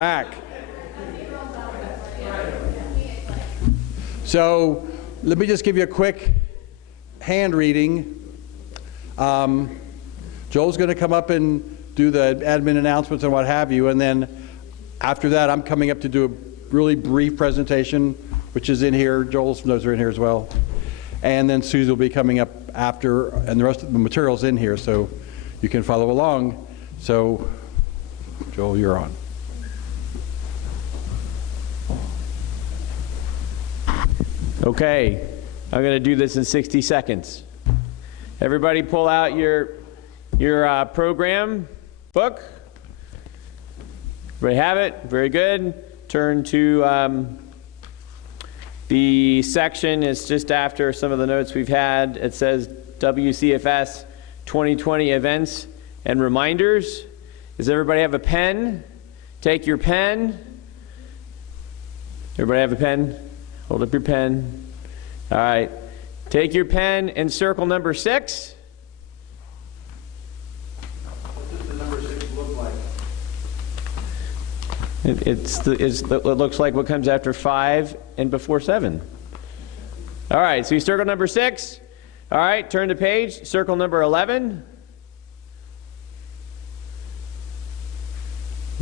Back. So let me just give you a quick hand reading. Joel's going to come up and do the admin announcements and what have you, and then after that I'm coming up to do a really brief presentation, which is in here. Joel's notes are in here as well. And then Susie will be coming up after, and the rest of the material's in here, so you can follow along. So, Joel, you're on. Okay, I'm going to do this in 60 seconds. Everybody pull out your program book. Everybody have it? Very good. Turn to the section. It's just after some of the notes we've had. It says WCFS 2020 events and reminders. Does everybody have a pen? Take your pen. Everybody have a pen? Hold up your pen. All right. Take your pen and circle number 6. What does the number 6 look like? It looks like what comes after 5 and before 7. All right. So you circle number 6. All right. Turn the page. Circle number 11.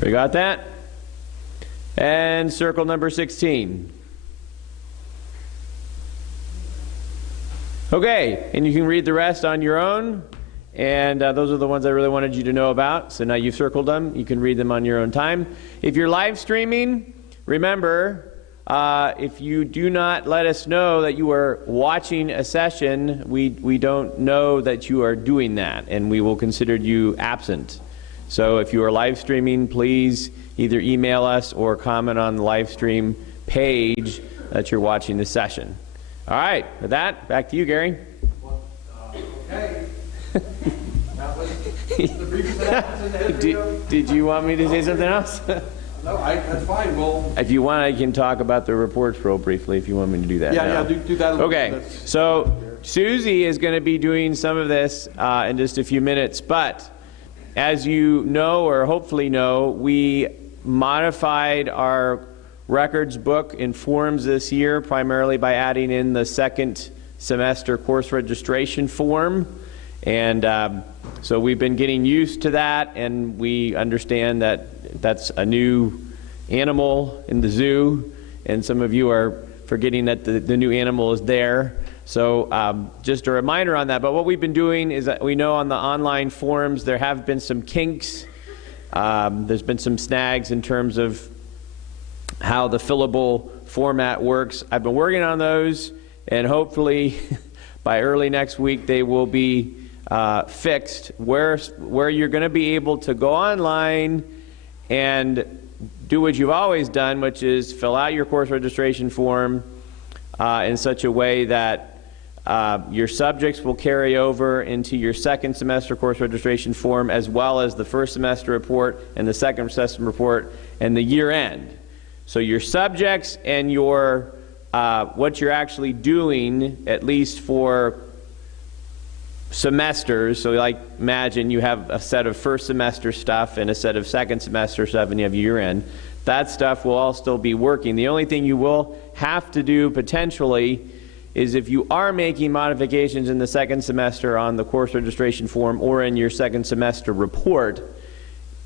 We got that? And circle number 16. Okay, and you can read the rest on your own, and those are the ones I really wanted you to know about. So now you've circled them. You can read them on your own time. If you're live streaming, remember, if you do not let us know that you are watching a session, we don't know that you are doing that, and we will consider you absent. So if you are live streaming, please either email us or comment on the live stream page that you're watching the session. All right, with that, back to you, Gary. Well, okay. That was the briefest announcement. Did you want me to say something else? No, that's fine. Well, if you want, I can talk about the reports real briefly if you want me to do that. Yeah, do that. Okay, so Susie is going to be doing some of this in just a few minutes, but as you know, or hopefully know, we modified our records book in forms this year, primarily by adding in the second semester course registration form. And so we've been getting used to that, and we understand that that's a new animal in the zoo, and some of you are forgetting that the new animal is there. So just a reminder on that. But what we've been doing is that we know on the online forms there have been some kinks. There's been some snags in terms of how the fillable format works. I've been working on those, and hopefully by early next week they will be fixed where you're going to be able to go online and do what you've always done, which is fill out your course registration form in such a way that your subjects will carry over into your second semester course registration form, as well as the first semester report and the second semester report and the year end. So your subjects and your what you're actually doing, at least for semesters. So like imagine you have a set of first semester stuff and a set of second semester stuff, and you have year end. That stuff will all still be working. The only thing you will have to do potentially is if you are making modifications in the second semester on the course registration form or in your second semester report,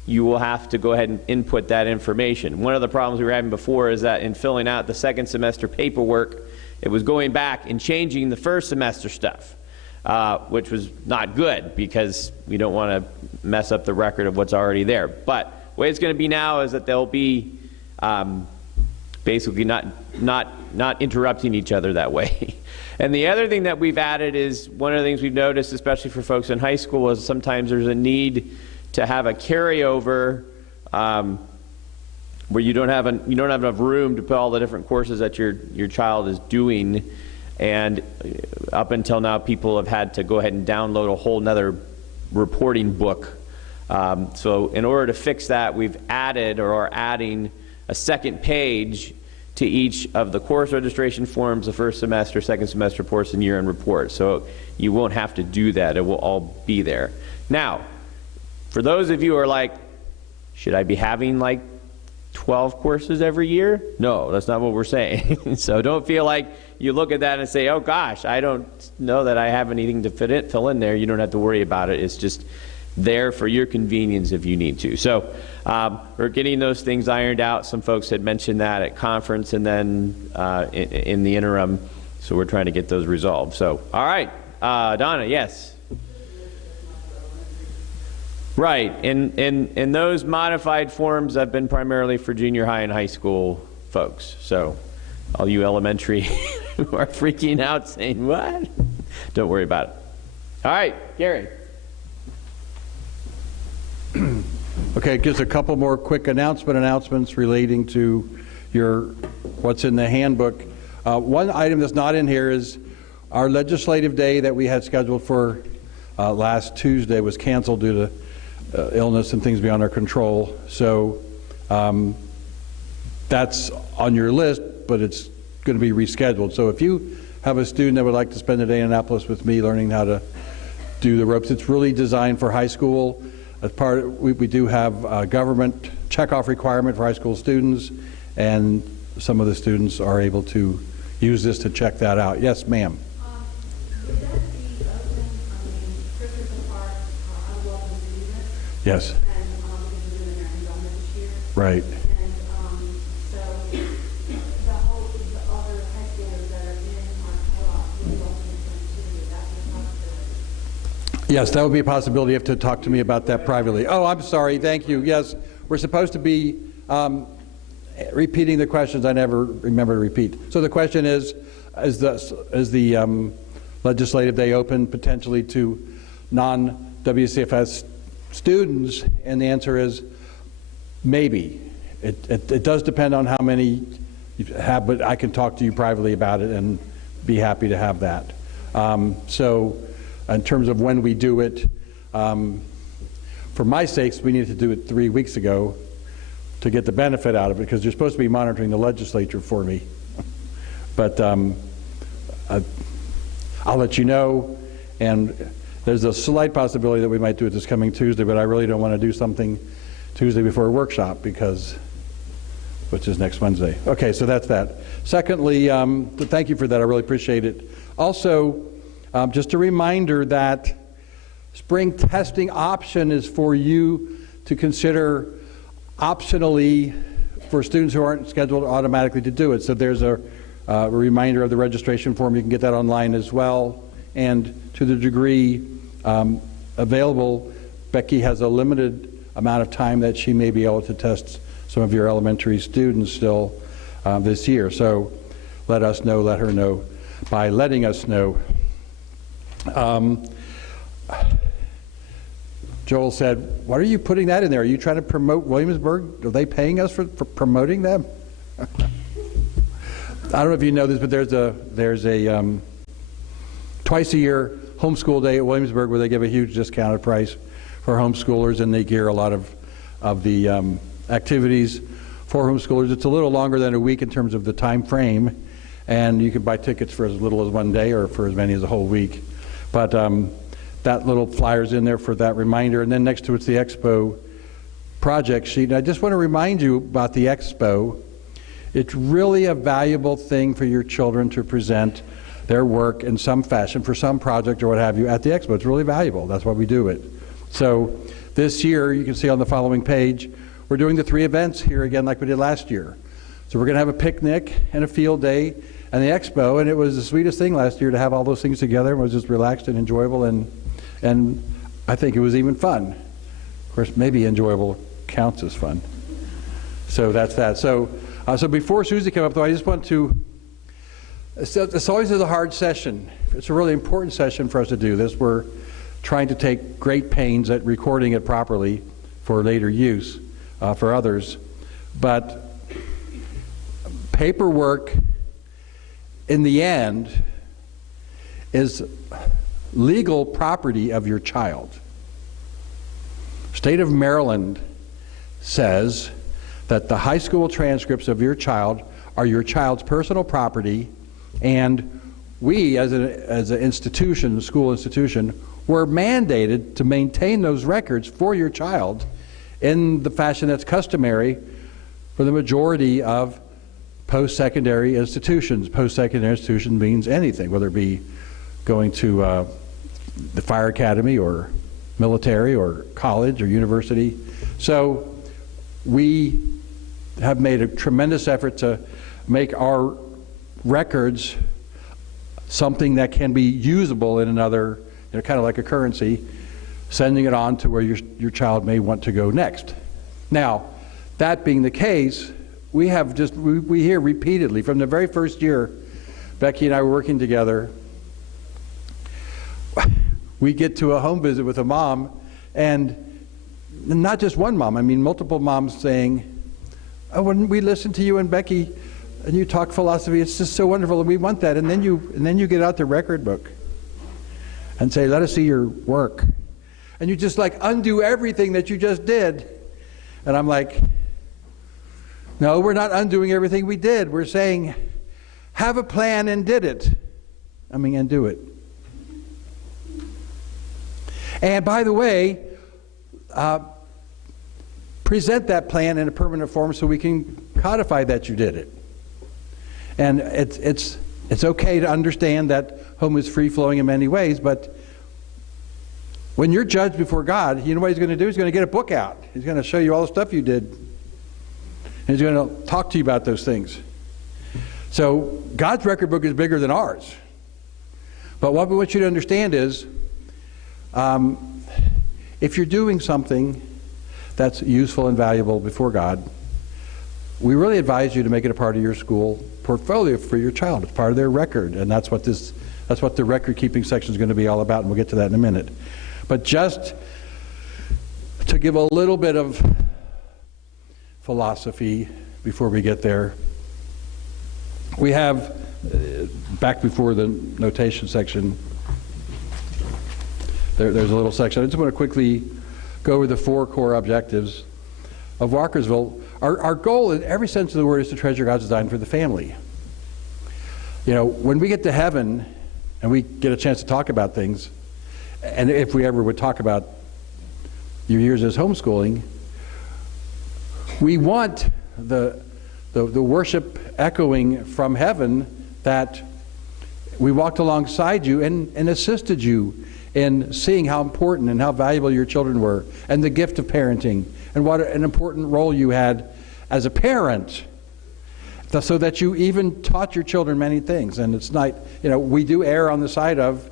you will have to go ahead and input that information. One of the problems we were having before is that in filling out the second semester paperwork, it was going back and changing the first semester stuff, which was not good because we don't want to mess up the record of what's already there. But the way it's going to be now is that they'll be basically not interrupting each other that way. And the other thing that we've added is, one of the things we've noticed, especially for folks in high school, is sometimes there's a need to have a carryover where you don't have enough room to put all the different courses that your child is doing. And up until now, people have had to go ahead and download a whole nother reporting book. So in order to fix that, we've added or are adding a second page to each of the course registration forms, the first semester, second semester reports, and year-end reports. So you won't have to do that. It will all be there. Now, for those of you who are like, should I be having like 12 courses every year? No, that's not what we're saying. So don't feel like you look at that and say, oh gosh, I don't know that I have anything to fill in there. You don't have to worry about it. It's just there for your convenience if you need to. So we're getting those things ironed out. Some folks had mentioned that at conference and then in the interim. So we're trying to get those resolved. So, all right, Donna, yes. Right, and those modified forms have been primarily for junior high and high school folks. So all you elementary who are freaking out saying, what? Don't worry about it. All right, Gary. Okay, just a couple more quick announcements relating to what's in the handbook. One item that's not in here is our legislative day that we had scheduled for last Tuesday was canceled due to illness and things beyond our control. So that's on your list, but it's going to be rescheduled. So if you have a student that would like to spend a day in Annapolis with me learning how to do the ropes, it's really designed for high school. As part of, we do have a government checkoff requirement for high school students, and some of the students are able to use this to check that out. Yes, ma'am. Would that be open, Christmas apart, I would love to do this. Yes. And because we're doing American Government this year. Right. And so the other high schoolers that are in our co-op would love to do that. That's a possibility. Yes, that would be a possibility. You have to talk to me about that privately. Oh, I'm sorry. Thank you. Yes, we're supposed to be repeating the questions I never remember to repeat. So the question is the legislative day open potentially to non-WCFS students? And the answer is maybe. It does depend on how many you have, but I can talk to you privately about it and be happy to have that. So in terms of when we do it, for my sakes, we needed to do it 3 weeks ago to get the benefit out of it, because you're supposed to be monitoring the legislature for me. But I'll let you know, and there's a slight possibility that we might do it this coming Tuesday, but I really don't want to do something Tuesday before a workshop, which is next Wednesday. Okay, so that's that. Secondly, thank you for that. I really appreciate it. Also, just a reminder that spring testing option is for you to consider optionally for students who aren't scheduled automatically to do it. So there's a reminder of the registration form. You can get that online as well. And to the degree available, Becky has a limited amount of time that she may be able to test some of your elementary students still this year. So let us know, let her know by letting us know. Joel said, "Why are you putting that in there? Are you trying to promote Williamsburg? Are they paying us for promoting them?" I don't know if you know this, but there's a twice a year homeschool day at Williamsburg where they give a huge discounted price for homeschoolers, and they gear a lot of the activities for homeschoolers. It's a little longer than a week in terms of the time frame, and you can buy tickets for as little as one day or for as many as a whole week. But that little flyer's in there for that reminder, and then next to it's the Expo project sheet. And I just want to remind you about the Expo. It's really a valuable thing for your children to present their work in some fashion for some project or what have you at the Expo. It's really valuable. That's why we do it. So this year, you can see on the following page, we're doing the 3 events here again like we did last year. So we're going to have a picnic and a field day and the Expo, and it was the sweetest thing last year to have all those things together. It was just relaxed and enjoyable, and I think it was even fun. Of course, maybe enjoyable counts as fun. So that's that. So before Susie came up, though, I just want to, this always is a hard session. It's a really important session for us to do this. We're trying to take great pains at recording it properly for later use for others. But paperwork, in the end, is legal property of your child. State of Maryland says that the high school transcripts of your child are your child's personal property, and we as an institution, school institution, were mandated to maintain those records for your child in the fashion that's customary for the majority of post-secondary institutions. Post-secondary institution means anything, whether it be going to the fire academy or military or college or university. So we have made a tremendous effort to make our records something that can be usable in another, kind of like a currency, sending it on to where your child may want to go next. Now, that being the case, we hear repeatedly from the very first year Becky and I were working together, we get to a home visit with a mom, and not just one mom, I mean multiple moms saying, oh, when we listen to you and Becky and you talk philosophy, it's just so wonderful and we want that. And then you get out the record book and say, let us see your work. And you just like undo everything that you just did. And I'm like, no, we're not undoing everything we did. We're saying, have a plan and did it. And do it. And by the way, present that plan in a permanent form so we can codify that you did it. And it's okay to understand that home is free-flowing in many ways, but when you're judged before God, you know what he's going to do? He's going to get a book out. He's going to show you all the stuff you did. And he's going to talk to you about those things. So God's record book is bigger than ours. But what we want you to understand is, if you're doing something that's useful and valuable before God, we really advise you to make it a part of your school portfolio for your child. It's part of their record, and that's what the record-keeping section is going to be all about, and we'll get to that in a minute. But just to give a little bit of philosophy before we get there, we have, back before the notation section, there's a little section. I just want to quickly go over the 4 core objectives of Walkersville. Our goal in every sense of the word is to treasure God's design for the family. When we get to heaven and we get a chance to talk about things, and if we ever would talk about your years as homeschooling, we want the worship echoing from heaven that we walked alongside you and assisted you in seeing how important and how valuable your children were, and the gift of parenting, and what an important role you had as a parent, so that you even taught your children many things. And it's not, we do err on the side of,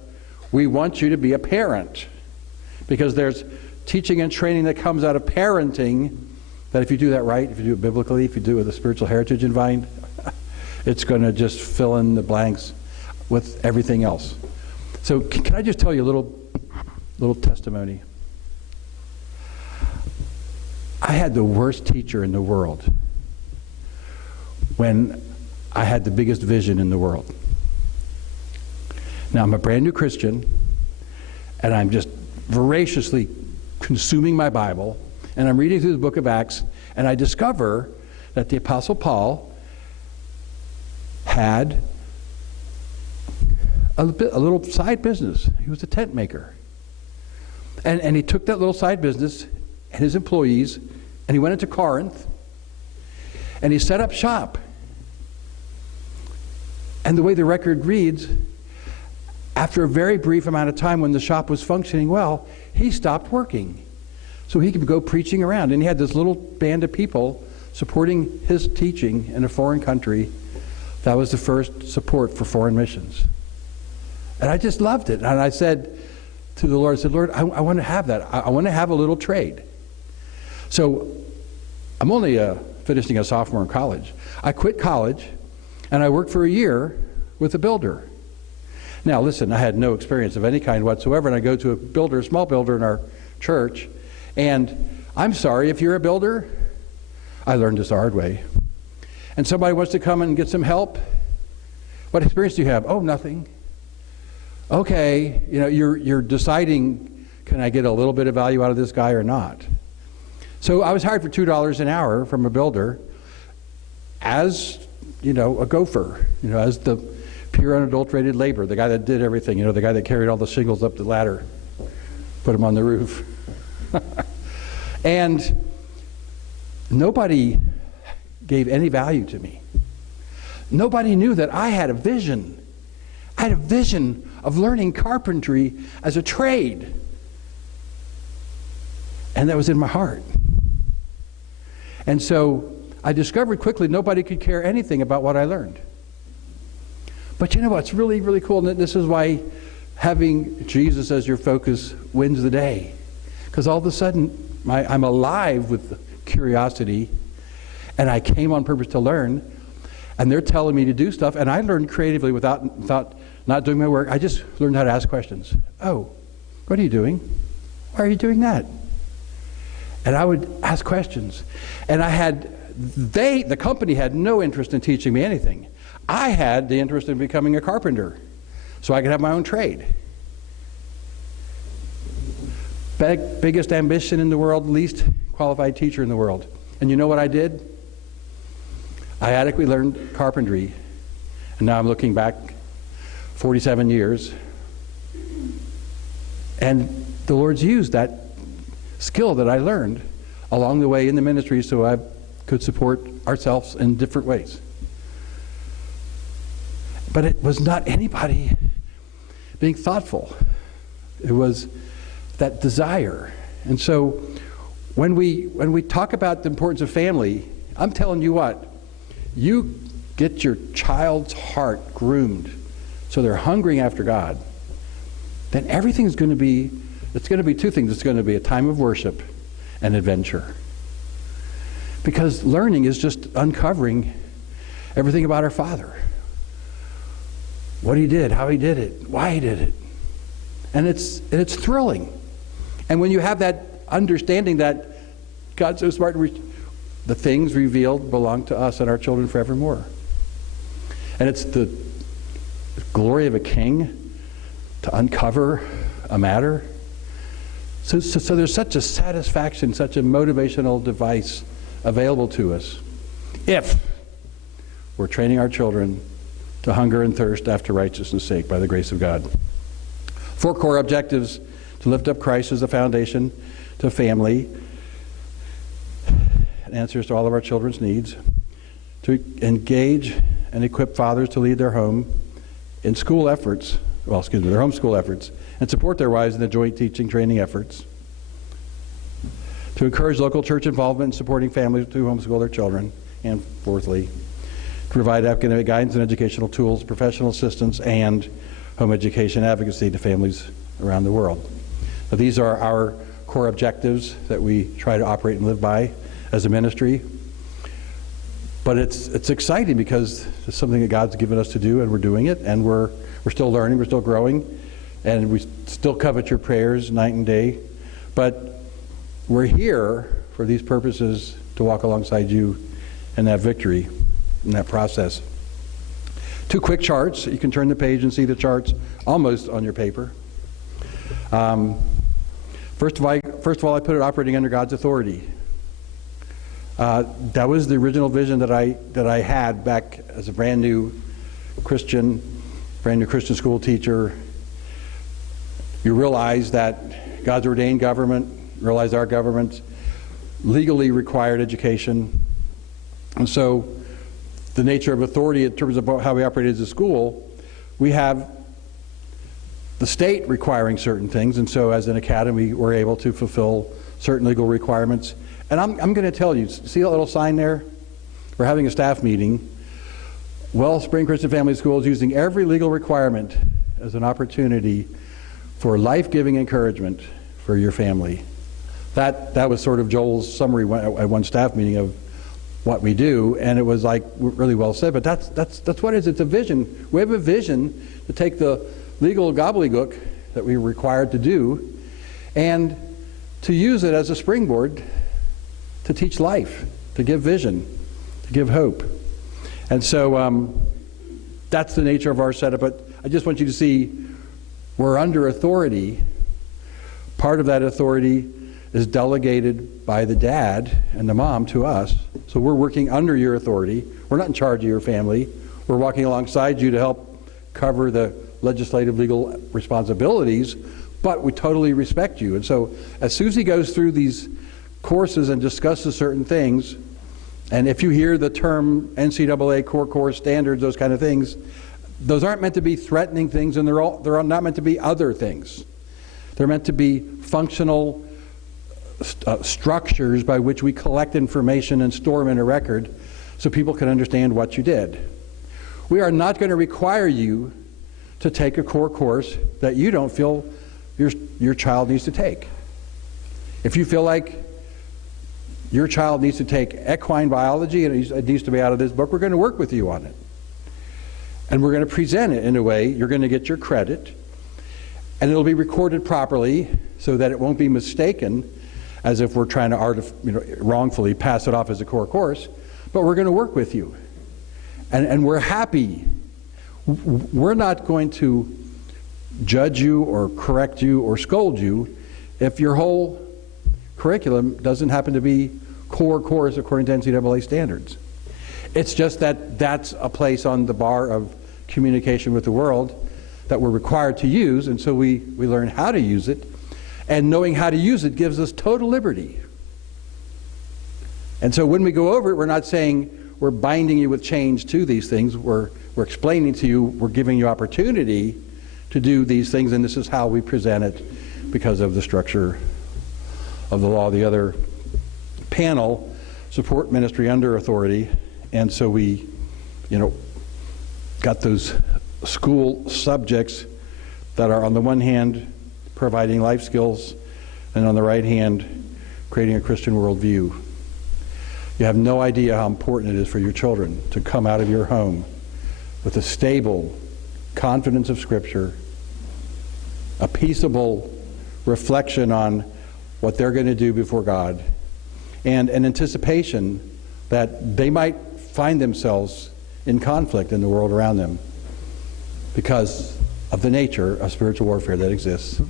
we want you to be a parent, because there's teaching and training that comes out of parenting that if you do that right, if you do it biblically, if you do it with a spiritual heritage in mind, it's going to just fill in the blanks with everything else. So can I just tell you a little testimony? I had the worst teacher in the world when I had the biggest vision in the world. Now, I'm a brand new Christian, and I'm just voraciously consuming my Bible, and I'm reading through the book of Acts, and I discover that the Apostle Paul had a little side business. He was a tent maker. And he took that little side business and his employees, and he went into Corinth, and he set up shop. And the way the record reads, after a very brief amount of time when the shop was functioning well, he stopped working so he could go preaching around. And he had this little band of people supporting his teaching in a foreign country. That was the first support for foreign missions. And I just loved it. And I said to the Lord, Lord, I want to have that. I want to have a little trade. So I'm only finishing a sophomore in college. I quit college, and I worked for a year with a builder. Now, listen, I had no experience of any kind whatsoever, and I go to a small builder in our church, and I'm sorry, if you're a builder, I learned this the hard way, and somebody wants to come and get some help, what experience do you have? Oh, nothing. Okay, you're deciding, can I get a little bit of value out of this guy or not? So I was hired for $2 an hour from a builder as, a gopher, as the pure unadulterated labor, the guy that did everything, the guy that carried all the shingles up the ladder, put them on the roof. And nobody gave any value to me. Nobody knew that I had a vision. I had a vision of learning carpentry as a trade. And that was in my heart. And so I discovered quickly nobody could care anything about what I learned. But you know what's really, really cool? And this is why having Jesus as your focus wins the day. Because all of a sudden, I'm alive with curiosity, and I came on purpose to learn, and they're telling me to do stuff, and I learned creatively without not doing my work. I just learned how to ask questions. Oh, what are you doing? Why are you doing that? And I would ask questions. And the company had no interest in teaching me anything. I had the interest in becoming a carpenter so I could have my own trade. Biggest ambition in the world, least qualified teacher in the world. And you know what I did? I adequately learned carpentry. And now I'm looking back 47 years. And the Lord's used that skill that I learned along the way in the ministry so I could support ourselves in different ways. But it was not anybody being thoughtful. It was that desire. And so when we talk about the importance of family, I'm telling you what, you get your child's heart groomed so they're hungering after God, then everything's going to be, it's going to be two things. It's going to be a time of worship and adventure. Because learning is just uncovering everything about our Father. What he did, how he did it, why he did it. And it's thrilling. And when you have that understanding that God's so smart, the things revealed belong to us and our children forevermore. And it's the glory of a king to uncover a matter. So there's such a satisfaction, such a motivational device available to us if we're training our children to hunger and thirst after righteousness' sake by the grace of God. 4 core objectives: to lift up Christ as the foundation to family, answers to all of our children's needs, to engage and equip fathers to lead their home in school efforts, their homeschool efforts, and support their wives in the joint teaching training efforts, to encourage local church involvement in supporting families to homeschool their children, and fourthly, to provide academic guidance and educational tools, professional assistance, and home education advocacy to families around the world. Now, these are our core objectives that we try to operate and live by as a ministry. But it's exciting because it's something that God's given us to do, and we're doing it, and we're still learning, we're still growing, and we still covet your prayers night and day. But we're here for these purposes, to walk alongside you in that victory, in that process. 2 quick charts. You can turn the page and see the charts almost on your paper. First of all, I put it operating under God's authority. That was the original vision that I had back as a brand new Christian school teacher. You realize that God's ordained government, realize our government legally required education. And so the nature of authority in terms of how we operate as a school, we have the state requiring certain things, and so as an academy we're able to fulfill certain legal requirements. And I'm going to tell you, see that little sign there? We're having a staff meeting. Wellspring Christian Family School is using every legal requirement as an opportunity for life-giving encouragement for your family. That was sort of Joel's summary at one staff meeting of what we do, and it was like really well said. But that's what it is. It's a vision. We have a vision to take the legal gobbledygook that we were required to do and to use it as a springboard to teach life, to give vision, to give hope. And so that's the nature of our setup. But I just want you to see we're under authority. Part of that authority is delegated by the dad and the mom to us. So we're working under your authority. We're not in charge of your family. We're walking alongside you to help cover the legislative legal responsibilities, but we totally respect you. And so as Susie goes through these courses and discusses certain things, And if you hear the term NCAA core course standards, those kind of things, those aren't meant to be threatening things, and they're not meant to be other things. They're meant to be functional structures by which we collect information and store them in a record so people can understand what you did. We are not going to require you to take a core course that you don't feel your child needs to take. If you feel like your child needs to take equine biology and it needs to be out of this book, we're going to work with you on it. And we're going to present it in a way you're going to get your credit, and it'll be recorded properly so that it won't be mistaken as if we're trying to wrongfully pass it off as a core course, but we're going to work with you. And we're happy. We're not going to judge you or correct you or scold you if your whole curriculum doesn't happen to be core course according to NCAA standards. It's just that that's a place on the bar of communication with the world that we're required to use, and so we learn how to use it, and knowing how to use it gives us total liberty. And so when we go over it, we're not saying we're binding you with chains to these things. We're explaining to you, we're giving you opportunity to do these things, and this is how we present it because of the structure of the law. The other panel, support ministry under authority, and so we, got those school subjects that are on the one hand providing life skills, and on the right hand creating a Christian worldview. You have no idea how important it is for your children to come out of your home with a stable confidence of Scripture, a peaceable reflection on what they're going to do before God, and an anticipation that they might find themselves in conflict in the world around them because of the nature of spiritual warfare that exists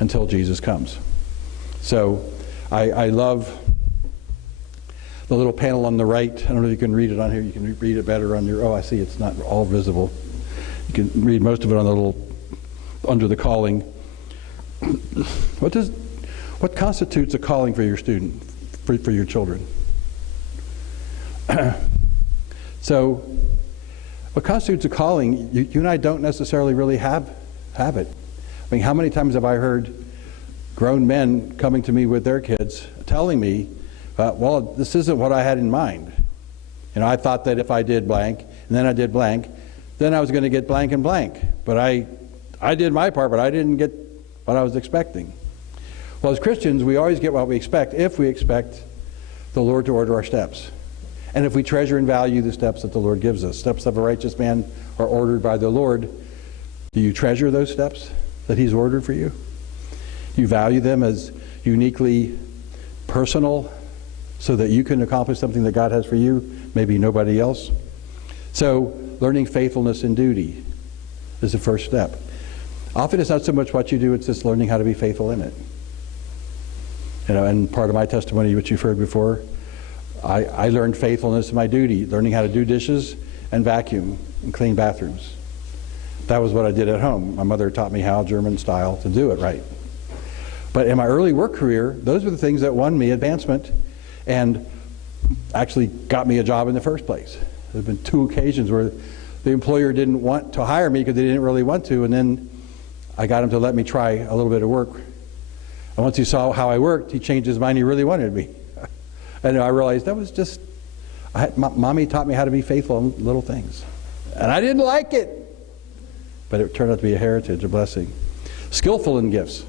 until Jesus comes. So I love the little panel on the right. I don't know if you can read it on here. You can read it better on your, I see it's not all visible. You can read most of it on the little, under the calling. What constitutes a calling for your student, for your children? So, what constitutes a calling, you and I don't necessarily really have it. I mean, how many times have I heard grown men coming to me with their kids telling me, well, this isn't what I had in mind. I thought that if I did blank, and then I did blank, then I was going to get blank and blank. But I did my part, but I didn't get what I was expecting. Well, as Christians, we always get what we expect if we expect the Lord to order our steps. And if we treasure and value the steps that the Lord gives us. Steps of a righteous man are ordered by the Lord. Do you treasure those steps that He's ordered for you? Do you value them as uniquely personal so that you can accomplish something that God has for you, maybe nobody else? So, learning faithfulness and duty is the first step. Often it's not so much what you do, it's just learning how to be faithful in it. And part of my testimony, which you've heard before, I learned faithfulness in my duty, learning how to do dishes and vacuum and clean bathrooms. That was what I did at home. My mother taught me how, German style, to do it right. But in my early work career, those were the things that won me advancement and actually got me a job in the first place. There have been 2 occasions where the employer didn't want to hire me because they didn't really want to, and then I got him to let me try a little bit of work. And once he saw how I worked, he changed his mind. He really wanted me. And I realized that was just, Mommy taught me how to be faithful in little things. And I didn't like it. But it turned out to be a heritage, a blessing. Skillful in gifts.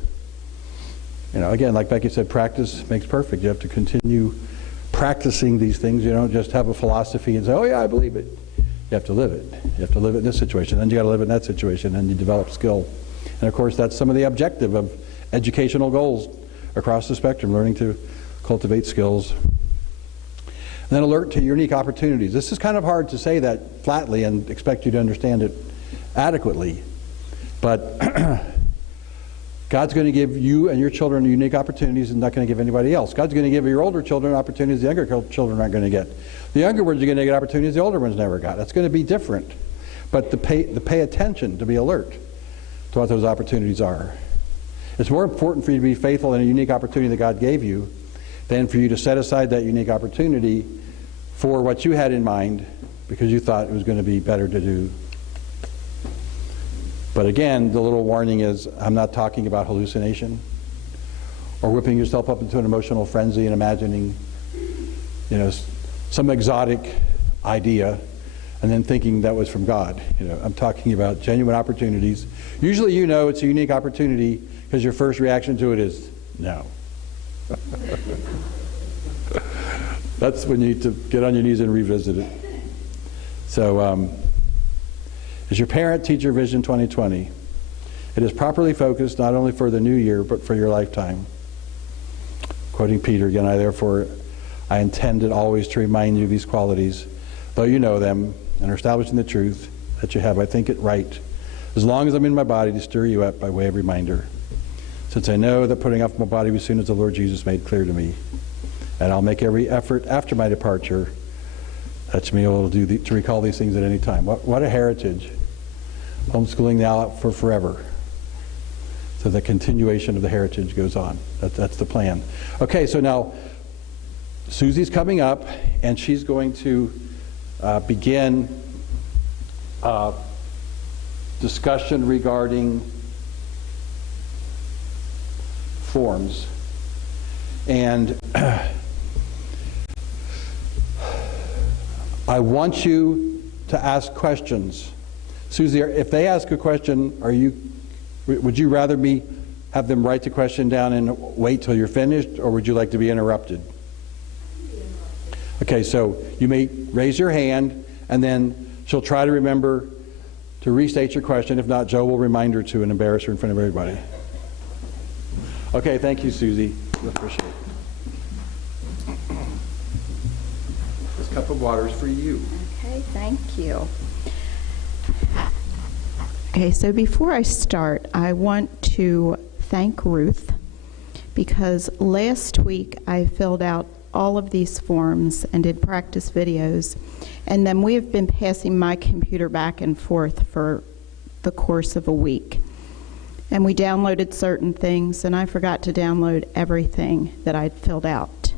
Again, like Becky said, practice makes perfect. You have to continue practicing these things. You don't just have a philosophy and say, oh yeah, I believe it. You have to live it. You have to live it in this situation. Then you got to live it in that situation, and you develop skill. And of course, that's some of the objective of educational goals across the spectrum, learning to cultivate skills. And then alert to unique opportunities. This is kind of hard to say that flatly and expect you to understand it adequately. But God's going to give you and your children unique opportunities and not going to give anybody else. God's going to give your older children opportunities the younger children aren't going to get. The younger ones are going to get opportunities the older ones never got. That's going to be different. But to pay attention, to be alert to what those opportunities are. It's more important for you to be faithful in a unique opportunity that God gave you than for you to set aside that unique opportunity for what you had in mind because you thought it was going to be better to do. But again, the little warning is I'm not talking about hallucination or whipping yourself up into an emotional frenzy and imagining, you know, some exotic idea and then thinking that was from God. You know, I'm talking about genuine opportunities. Usually you know it's a unique opportunity because your first reaction to it is no. That's when you need to get on your knees and revisit it. So, as your parent, teacher Vision 2020, it is properly focused not only for the new year, but for your lifetime. Quoting Peter again, I intended always to remind you of these qualities, though you know them and are established in the truth that you have. I think it right, as long as I'm in my body, to stir you up by way of reminder, since I know that putting off my body was soon as the Lord Jesus made clear to me. And I'll make every effort after my departure to be able to recall these things at any time. What a heritage. Homeschooling now for forever. So the continuation of the heritage goes on. That's the plan. Okay, so now Susie's coming up, and she's going to begin discussion regarding forms. And I want you to ask questions. Susie, if they ask a question, would you rather have them write the question down and wait till you're finished, or would you like to be interrupted? Okay, so you may raise your hand, and then she'll try to remember to restate your question. If not, Joe will remind her to and embarrass her in front of everybody. Okay, thank you, Susie. I appreciate it. This cup of water is for you. Okay, thank you. Okay, so before I start, I want to thank Ruth because last week I filled out all of these forms and did practice videos, and then we have been passing my computer back and forth for the course of a week. And we downloaded certain things, and I forgot to download everything that I'd filled out.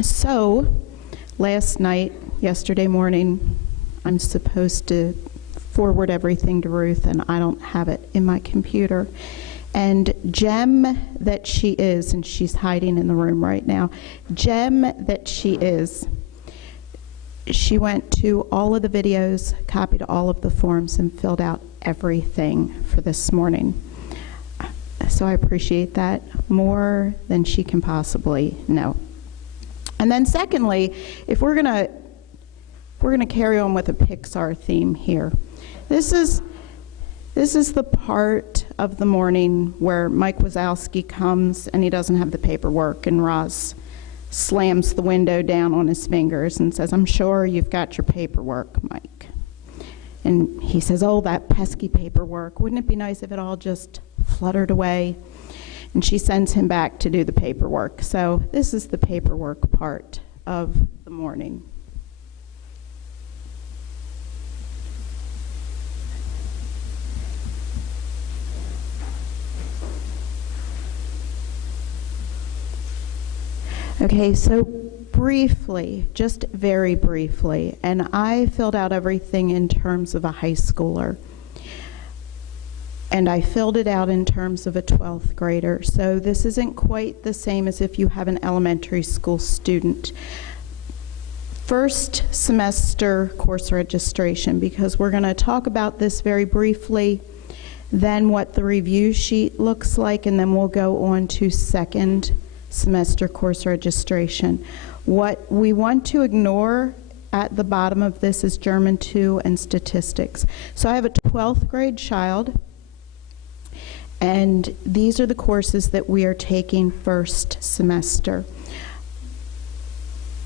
So, last night, yesterday morning, I'm supposed to forward everything to Ruth, and I don't have it in my computer. And Gem that she is, and she's hiding in the room right now, Gem that she is, she went to all of the videos, copied all of the forms, and filled out everything for this morning. So I appreciate that more than she can possibly know. And then secondly, if we're gonna carry on with a Pixar theme here. This is the part of the morning where Mike Wazowski comes and he doesn't have the paperwork, and Roz slams the window down on his fingers and says, "I'm sure you've got your paperwork, Mike." And he says, "Oh, that pesky paperwork. Wouldn't it be nice if it all just fluttered away?" And she sends him back to do the paperwork. So this is the paperwork part of the morning. Okay, so briefly, just very briefly, and I filled out everything in terms of a high schooler. And I filled it out in terms of a 12th grader. So this isn't quite the same as if you have an elementary school student. First semester course registration, because we're going to talk about this very briefly, then what the review sheet looks like, and then we'll go on to second semester course registration. What we want to ignore at the bottom of this is German 2 and statistics. So I have a 12th grade child, and these are the courses that we are taking first semester.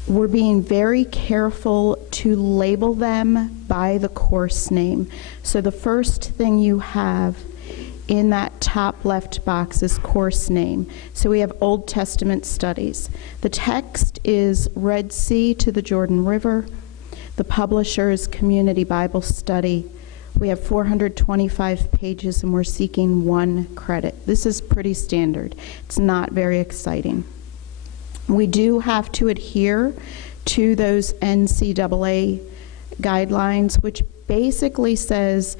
We're being very careful to label them by the course name. So the first thing you have in that top left box is course name. So we have Old Testament studies. The text is Red Sea to the Jordan River. The publisher is Community Bible Study. We have 425 pages, and we're seeking 1 credit. This is pretty standard. It's not very exciting. We do have to adhere to those NCAA guidelines, which basically says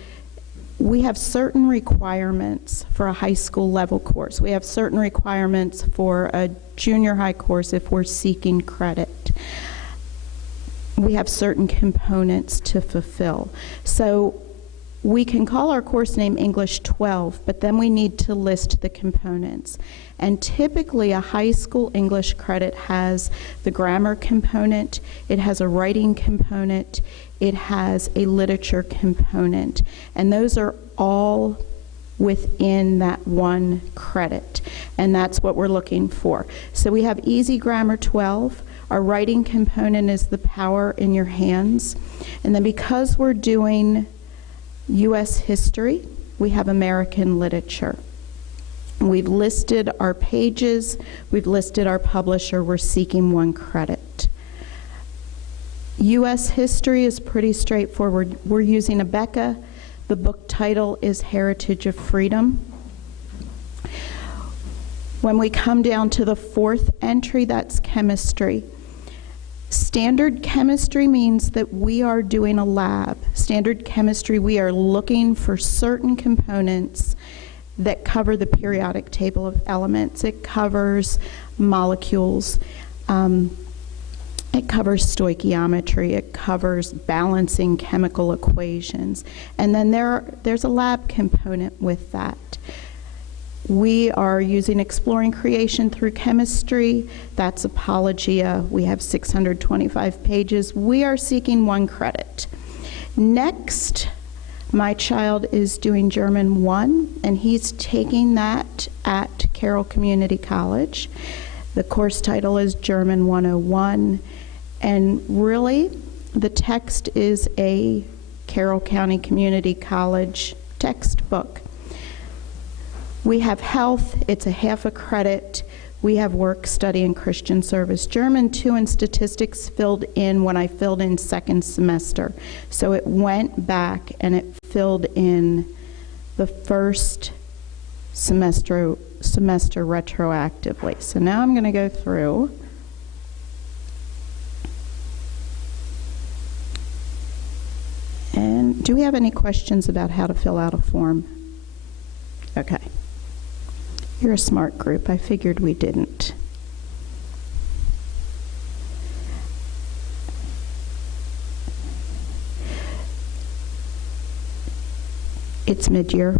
we have certain requirements for a high school level course. We have certain requirements for a junior high course if we're seeking credit. We have certain components to fulfill. So we can call our course name English 12, but then we need to list the components. And typically a high school English credit has the grammar component, it has a writing component, it has a literature component, and those are all within that one credit, and that's what we're looking for. So we have Easy Grammar 12. Our writing component is the power in your hands, and then because we're doing U.S. history, we have American literature. We've listed our pages, we've listed our publisher, we're seeking one credit. U.S. history is pretty straightforward. We're using a Becca. The book title is Heritage of Freedom. When we come down to the fourth entry, that's chemistry. Standard chemistry means that we are doing a lab. Standard chemistry, we are looking for certain components that cover the periodic table of elements. It covers molecules. It covers stoichiometry, it covers balancing chemical equations, and then there's a lab component with that. We are using Exploring Creation Through Chemistry, that's Apologia. We have 625 pages. We are seeking one credit. Next, my child is doing German 1, and he's taking that at Carroll Community College. The course title is German 101. And really, the text is a Carroll County Community College textbook. We have health, it's a half a credit. We have work, study, and Christian service. German 2 and statistics filled in when I filled in second semester. So it went back and it filled in the first semester retroactively. So now I'm going to go through. And do we have any questions about how to fill out a form? Okay. You're a smart group. I figured we didn't. It's mid-year.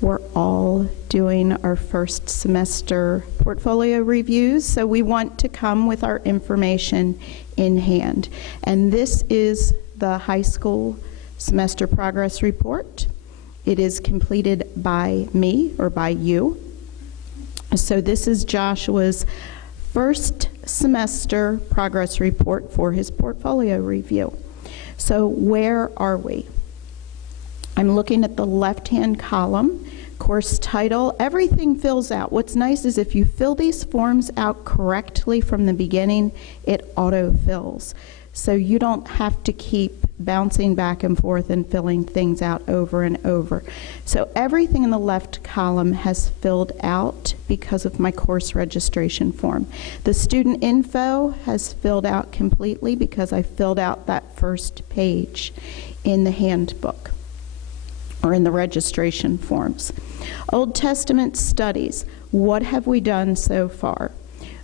We're all doing our first semester portfolio reviews, so we want to come with our information in hand. And this is the high school semester progress report. It is completed by me or by you. So this is Joshua's first semester progress report for his portfolio review. So where are we? I'm looking at the left-hand column, course title, everything fills out. What's nice is if you fill these forms out correctly from the beginning, it auto-fills. So you don't have to keep bouncing back and forth and filling things out over and over. So everything in the left column has filled out because of my course registration form. The student info has filled out completely because I filled out that first page in the handbook or in the registration forms. Old Testament studies, what have we done so far?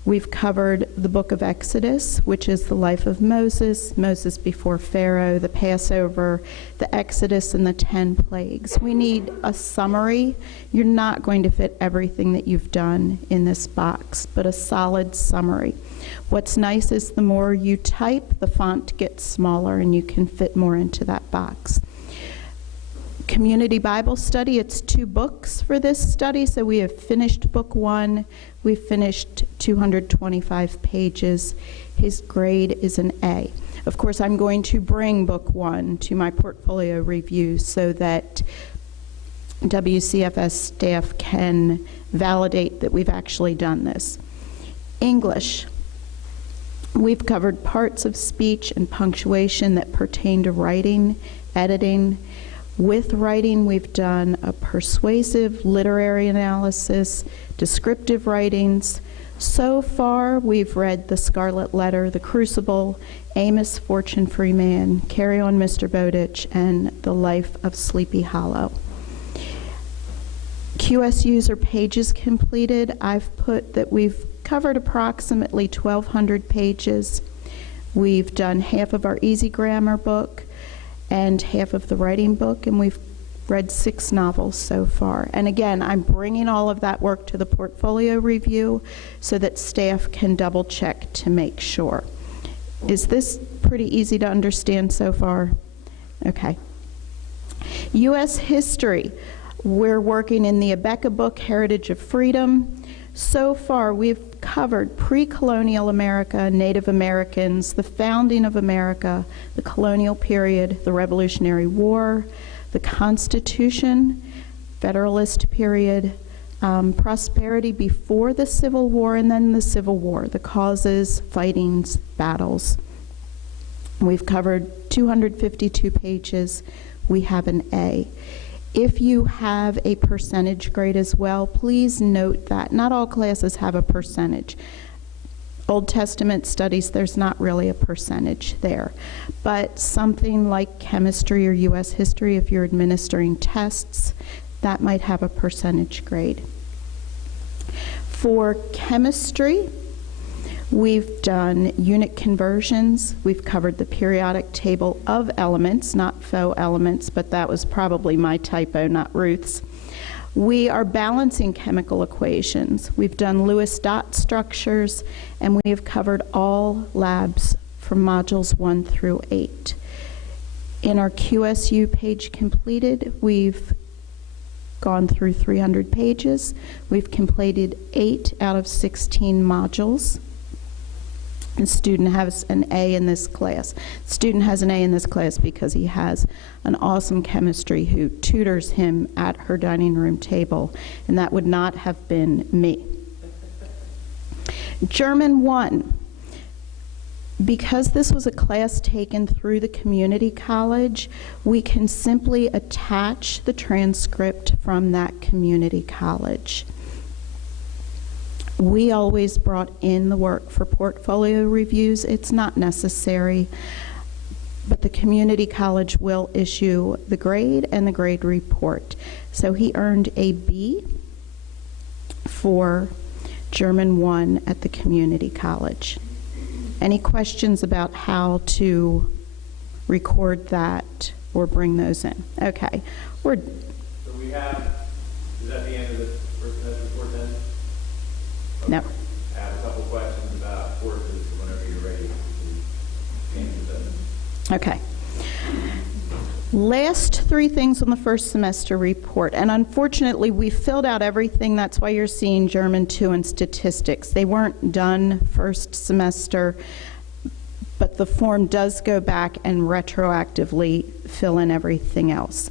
We've covered the book of Exodus, which is the life of Moses, Moses before Pharaoh, the Passover, the Exodus, and the 10 plagues. We need a summary. You're not going to fit everything that you've done in this box, but a solid summary. What's nice is the more you type, the font gets smaller and you can fit more into that box. Community Bible study, it's 2 books for this study, so we have finished book 1, we've finished 225 pages. His grade is an A. Of course, I'm going to bring book 1 to my portfolio review so that WCFS staff can validate that we've actually done this. English, we've covered parts of speech and punctuation that pertain to writing, editing. With writing, we've done a persuasive literary analysis, descriptive writings, So far, we've read The Scarlet Letter, The Crucible, Amos, Fortune-Free Man, Carry On, Mr. Bowditch, and The Life of Sleepy Hollow. QSUs are pages completed. I've put that we've covered approximately 1,200 pages. We've done half of our Easy Grammar book and half of the writing book, and we've read 6 novels so far. And again, I'm bringing all of that work to the portfolio review so that staff can double check to make sure. Is this pretty easy to understand so far? Okay. U.S. history. We're working in the Abeka book, Heritage of Freedom. So far, we've covered pre-colonial America, Native Americans, the founding of America, the colonial period, the Revolutionary War, the Constitution, Federalist period, prosperity before the Civil War, and then the Civil War, the causes, fightings, battles. We've covered 252 pages. We have an A. If you have a percentage grade as well, please note that not all classes have a percentage. Old Testament studies, there's not really a percentage there. But something like chemistry or U.S. history, if you're administering tests, that might have a percentage grade. For chemistry, we've done unit conversions. We've covered the periodic table of elements, not faux elements, but that was probably my typo, not Ruth's. We are balancing chemical equations. We've done Lewis dot structures, and we have covered all labs from modules 1 through 8. In our QSU page completed, we've gone through 300 pages. We've completed 8 out of 16 modules. The student has an A in this class. The student has an A in this class because he has an awesome chemistry who tutors him at her dining room table, and that would not have been me. German 1. Because this was a class taken through the community college, we can simply attach the transcript from that community college. We always brought in the work for portfolio reviews. It's not necessary, but the community college will issue the grade and the grade report. So he earned a B for German 1 at the community college. Any questions about how to record that or bring those in? Okay. So we have, is that the end of the first semester report then? No. I have a couple questions about courses whenever you're ready to answer them. Okay. Last 3 things on the first semester report, and unfortunately we filled out everything. That's why you're seeing German 2 and statistics. They weren't done first semester, but the form does go back and retroactively fill in everything else.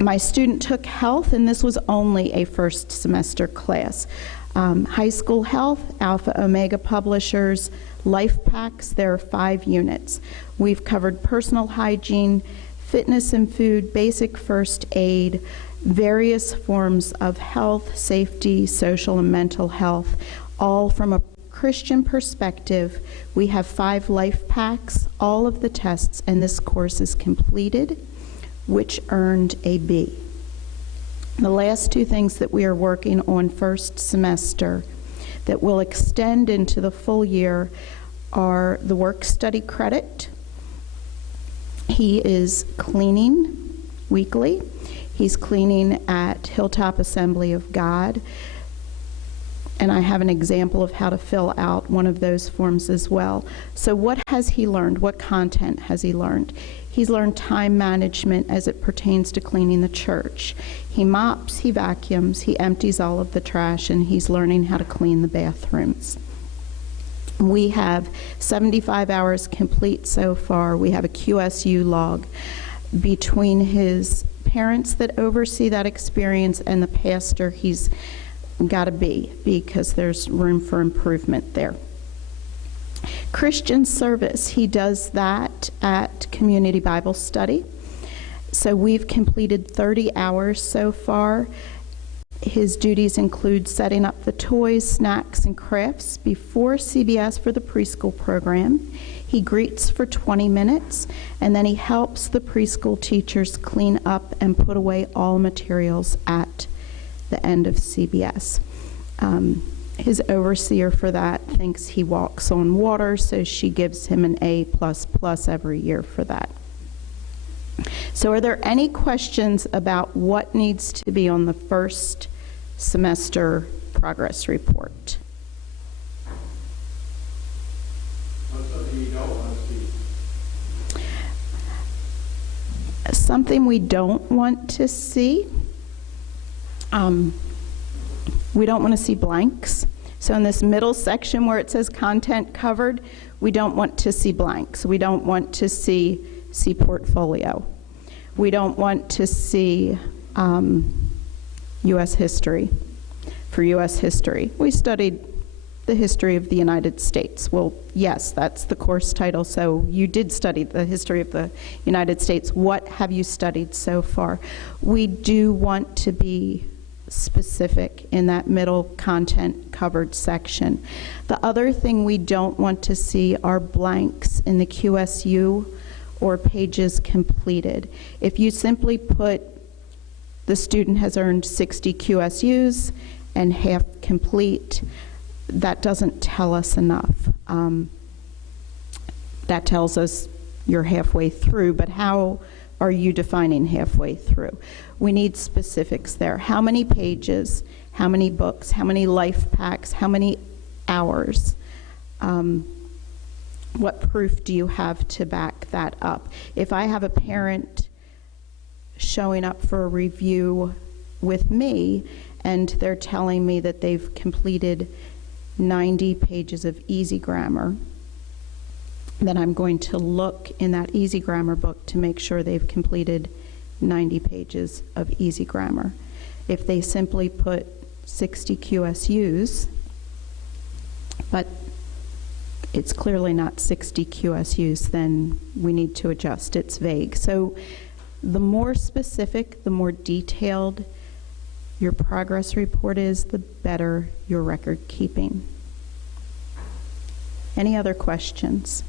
My student took health, and this was only a first semester class. High school health, Alpha Omega Publishers, Life Packs, there are 5 units. We've covered personal hygiene, fitness and food, basic first aid, various forms of health, safety, social and mental health, all from a Christian perspective. We have 5 life packs, all of the tests, and this course is completed, which earned a B. The last 2 things that we are working on first semester that will extend into the full year are the work study credit. He is cleaning weekly. He's cleaning at Hilltop Assembly of God. And I have an example of how to fill out one of those forms as well. So what has he learned? What content has he learned? He's learned time management as it pertains to cleaning the church. He mops, he vacuums, he empties all of the trash, and he's learning how to clean the bathrooms. We have 75 hours complete so far. We have a QSU log between his parents that oversee that experience and the pastor. He's got a B because there's room for improvement there. Christian service, he does that at Community Bible Study. So we've completed 30 hours so far. His duties include setting up the toys, snacks, and crafts before CBS for the preschool program. He greets for 20 minutes, and then he helps the preschool teachers clean up and put away all materials at the end of CBS. His overseer for that thinks he walks on water, so she gives him an A++ every year for that. So are there any questions about what needs to be on the first semester progress report? What's something you don't want to see? Something we don't want to see, we don't want to see blanks. So in this middle section where it says content covered, we don't want to see blanks. We don't want to see portfolio. We don't want to see U.S. history. For U.S. history, we studied the history of the United States. Well, yes, that's the course title, so you did study the history of the United States. What have you studied so far? We do want to be specific in that middle content covered section. The other thing we don't want to see are blanks in the QSU or pages completed. If you simply put the student has earned 60 QSUs and half complete, that doesn't tell us enough. That tells us you're halfway through, but how are you defining halfway through? We need specifics there. How many pages, how many books, how many life packs, how many hours? What proof do you have to back that up? If I have a parent showing up for a review with me and they're telling me that they've completed 90 pages of easy grammar, then I'm going to look in that easy grammar book to make sure they've completed 90 pages of easy grammar. If they simply put 60 QSUs, but it's clearly not 60 QSUs, then we need to adjust. It's vague. So the more specific, the more detailed your progress report is, the better your record keeping. Any other questions?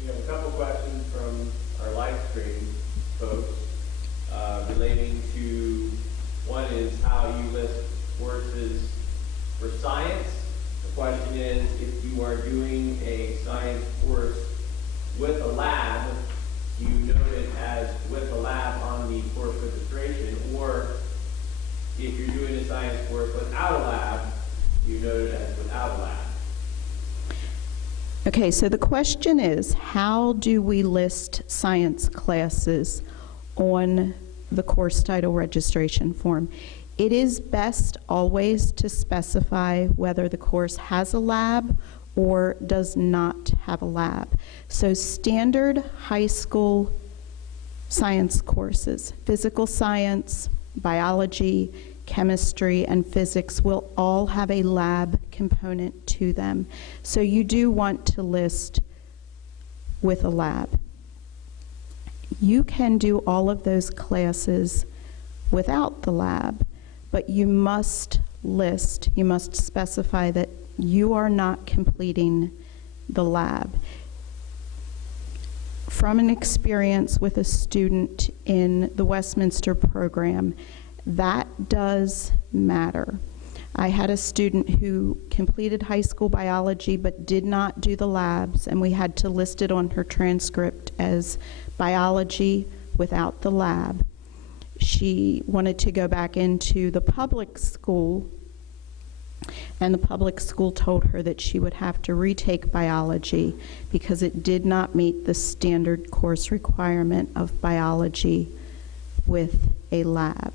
We have a couple questions from our live stream folks relating to, one is how you list courses for science. The question is, if you are doing a science course with a lab, you note it as with a lab on the course registration, or if you're doing a science course without a lab, you note it as without a lab. Okay, so the question is, how do we list science classes on the course title registration form? It is best always to specify whether the course has a lab or does not have a lab. So standard high school science courses, physical science, biology, chemistry, and physics will all have a lab component to them. So you do want to list with a lab. You can do all of those classes without the lab, but you must list, you must specify that you are not completing the lab. From an experience with a student in the Westminster program, that does matter. I had a student who completed high school biology but did not do the labs, and we had to list it on her transcript as biology without the lab. She wanted to go back into the public school, and the public school told her that she would have to retake biology because it did not meet the standard course requirement of biology with a lab.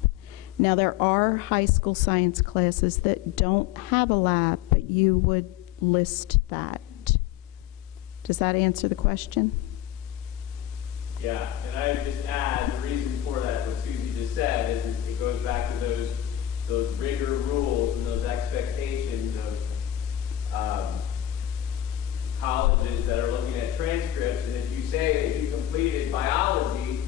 Now, there are high school science classes that don't have a lab, but you would list that. Does that answer the question? Yeah, and I would just add, the reason for that, what Susie just said, is it goes back to those rigor rules and those expectations of colleges that are looking at transcripts. And if you say that you completed biology,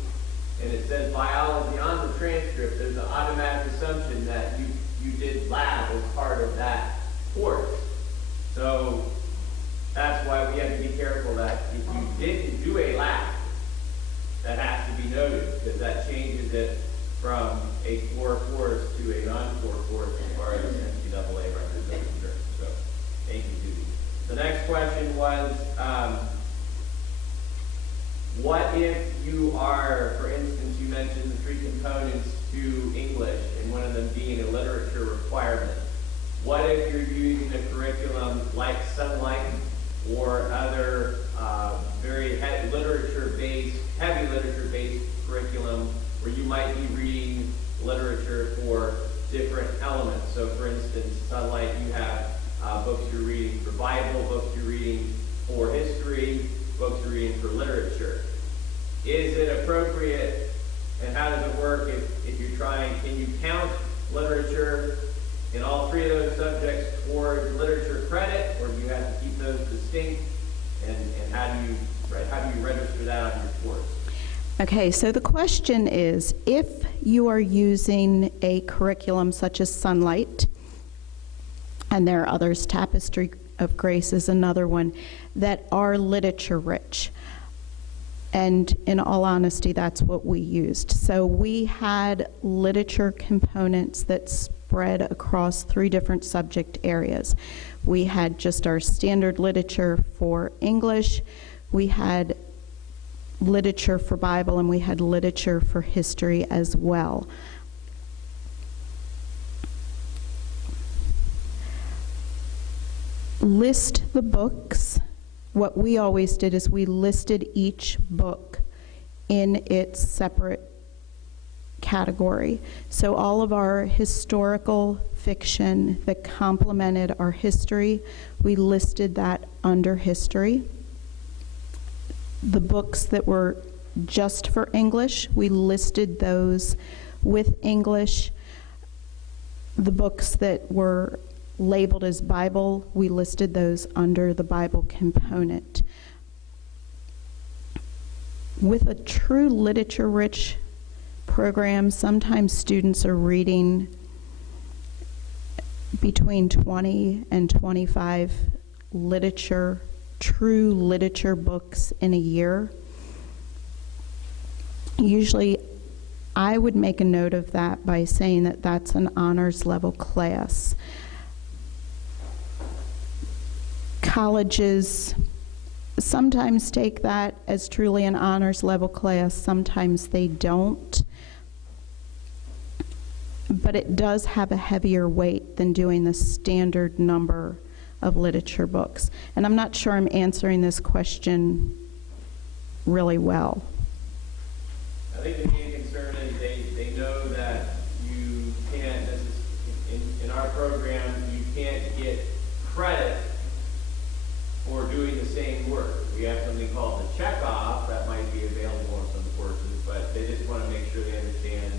and it says biology on the transcript, there's an automatic assumption that you did lab as part of that course. So that's why we have to be careful that if you didn't do a lab, that has to be noted, because that changes it from a core course to a non-core course as far as NCAA records are concerned. So, thank you, Susie. The next question was, what if you are, for instance, you mentioned the 3 components to English, and one of them being a literature requirement. What if you're using a curriculum like Sunlight or other very heavy literature-based curriculum where you might be reading literature for different elements? So, for instance, Sunlight, you have books you're reading for Bible, books you're reading for history, books you're reading for literature. Is it appropriate, and how does it work if you're trying, can you count literature in all 3 of those subjects towards literature credit, or do you have to keep those distinct? And how do you register that on your course? Okay, so the question is, if you are using a curriculum such as Sunlight, and there are others, Tapestry of Grace is another one, that are literature rich. And in all honesty, that's what we used. So we had literature components that spread across 3 different subject areas. We had just our standard literature for English, we had literature for Bible, and we had literature for history as well. List the books. What we always did is we listed each book in its separate category. So all of our historical fiction that complemented our history, we listed that under history. The books that were just for English, we listed those with English. The books that were labeled as Bible, we listed those under the Bible component. With a true literature-rich program, sometimes students are reading between 20 and 25 true literature books in a year. Usually, I would make a note of that by saying that that's an honors level class. Colleges sometimes take that as truly an honors level class, sometimes they don't. But it does have a heavier weight than doing the standard number of literature books. And I'm not sure I'm answering this question really well. I think the main concern is they know that you can't, this is in our program, you can't get credit for doing the same work. We have something called the checkoff that might be available on some courses, but they just want to make sure they understand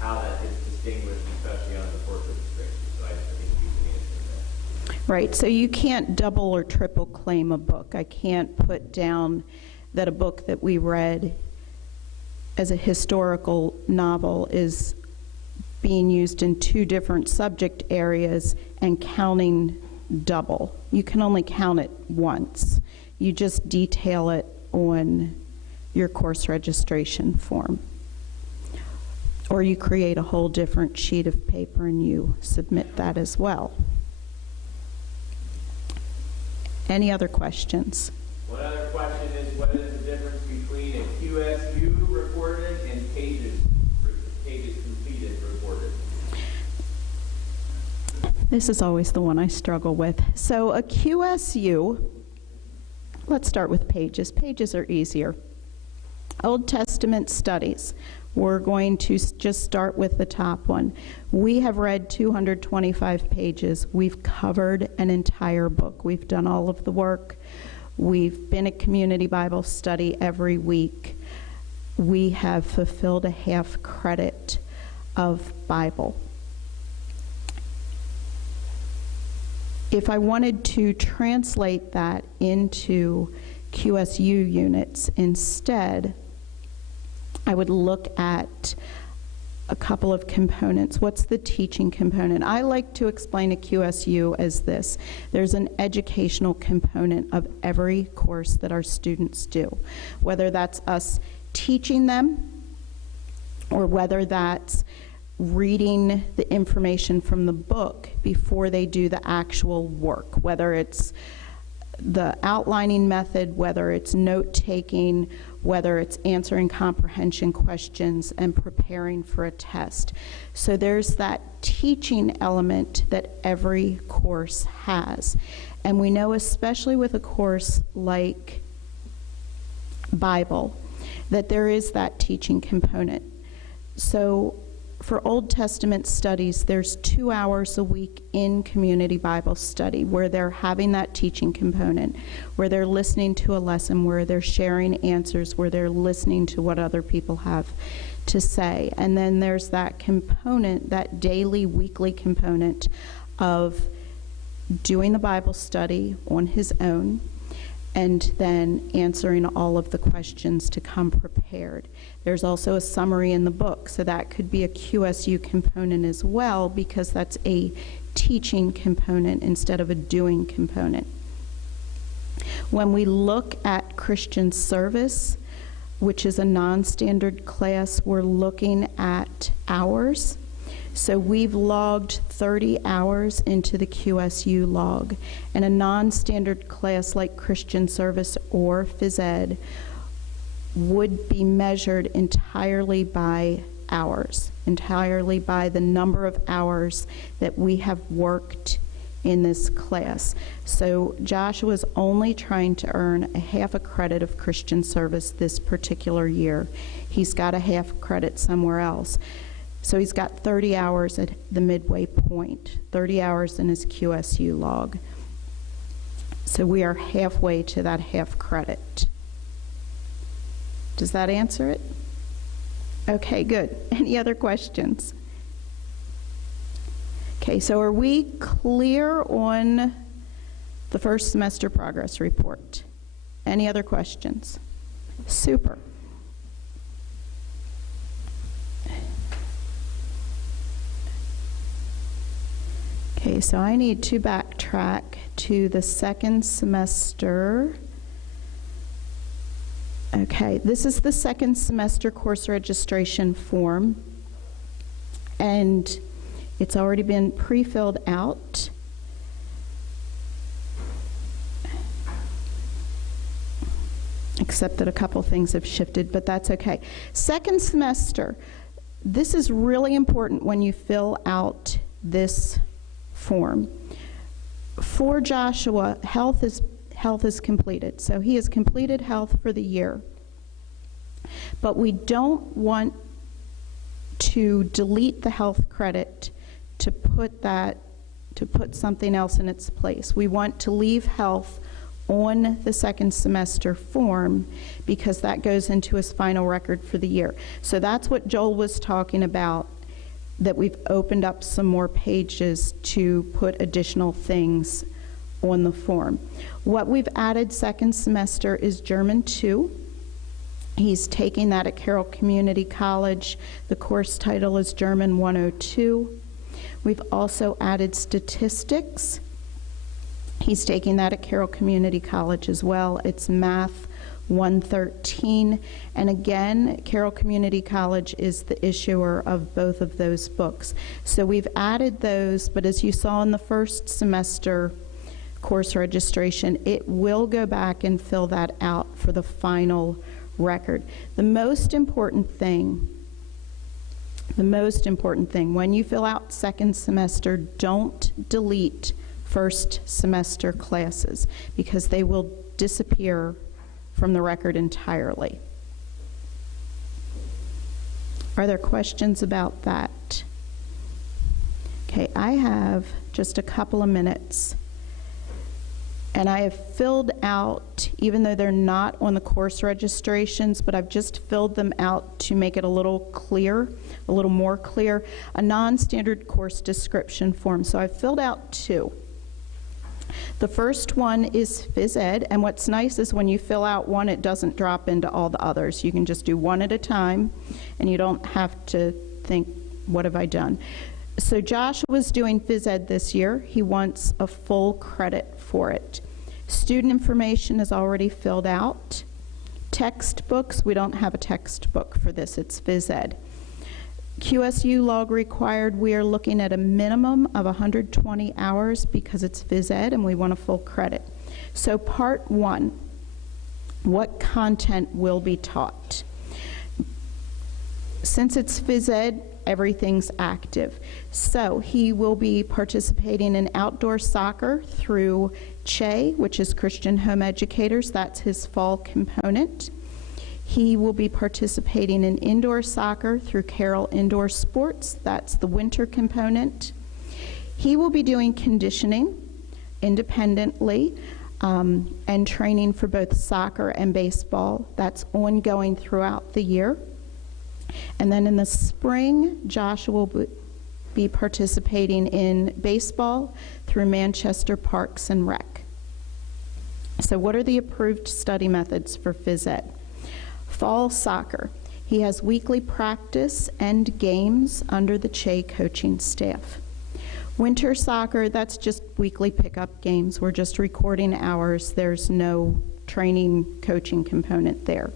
how that is distinguished, especially on the course registration. So I think you can answer that. Right, so you can't double or triple claim a book. I can't put down that a book that we read as a historical novel is being used in 2 different subject areas and counting double. You can only count it once. You just detail it on your course registration form. Or you create a whole different sheet of paper and you submit that as well. Any other questions? One other question is, what is the difference between a QSU reported and pages completed reported? This is always the one I struggle with. So a QSU, let's start with pages. Pages are easier. Old Testament studies. We're going to just start with the top one. We have read 225 pages. We've covered an entire book. We've done all of the work. We've been at community Bible study every week. We have fulfilled a half credit of Bible. If I wanted to translate that into QSU units instead, I would look at a couple of components. What's the teaching component? I like to explain a QSU as this. There's an educational component of every course that our students do, whether that's us teaching them or whether that's reading the information from the book before they do the actual work, whether it's the outlining method, whether it's note-taking, whether it's answering comprehension questions and preparing for a test. So there's that teaching element that every course has. And we know, especially with a course like Bible, that there is that teaching component. So for Old Testament studies, there's 2 hours a week in community Bible study where they're having that teaching component, where they're listening to a lesson, where they're sharing answers, where they're listening to what other people have to say. And then there's that component, that daily, weekly component of doing the Bible study on his own, and then answering all of the questions to come prepared. There's also a summary in the book, so that could be a QSU component as well, because that's a teaching component instead of a doing component. When we look at Christian service, which is a non-standard class, we're looking at hours. So we've logged 30 hours into the QSU log. And a non-standard class like Christian service or phys ed would be measured entirely by hours, entirely by the number of hours that we have worked in this class. So Joshua's only trying to earn a half a credit of Christian service this particular year. He's got a half credit somewhere else. So he's got 30 hours at the midway point, 30 hours in his QSU log. So we are halfway to that half credit. Does that answer it? Okay, good. Any other questions? Okay, so are we clear on the first semester progress report? Any other questions? Super. Okay, so I need to backtrack to the second semester. Okay, this is the second semester course registration form, and it's already been pre-filled out. Except that a couple things have shifted, but that's okay. Second semester, this is really important when you fill out this form. For Joshua, health is completed. So he has completed health for the year. But we don't want to delete the health credit to put something else in its place. We want to leave health on the second semester form because that goes into his final record for the year. So that's what Joel was talking about, that we've opened up some more pages to put additional things on the form. What we've added second semester is German 2. He's taking that at Carroll Community College. The course title is German 102. We've also added statistics. He's taking that at Carroll Community College as well. It's Math 113. And again, Carroll Community College is the issuer of both of those books. So we've added those, but as you saw in the first semester course registration, it will go back and fill that out for the final record. The most important thing when you fill out second semester, don't delete first semester classes because they will disappear from the record entirely. Are there questions about that? Okay, I have just a couple of minutes. And I have filled out, even though they're not on the course registrations, but I've just filled them out to make it a little clear, a little more clear, a non-standard course description form. So I've filled out 2. The first one is phys ed, and what's nice is when you fill out one, it doesn't drop into all the others. You can just do one at a time, and you don't have to think what have I done? So Josh was doing phys ed this year. He wants a full credit for it. Student information is already filled out. Textbooks, we don't have a textbook for this, it's phys ed. QSU log required, we are looking at a minimum of 120 hours because it's phys ed and we want a full credit. So part 1, what content will be taught? Since it's phys ed, everything's active. So he will be participating in outdoor soccer through CHE, which is Christian Home Educators. That's his fall component. He will be participating in indoor soccer through Carroll Indoor Sports. That's the winter component. He will be doing conditioning independently and training for both soccer and baseball. That's ongoing throughout the year. And then in the spring, Joshua will be participating in baseball through Manchester Parks and Rec. So what are the approved study methods for phys ed? Fall soccer. He has weekly practice and games under the CHE coaching staff. Winter soccer, that's just weekly pickup games. We're just recording hours. There's no training coaching component there.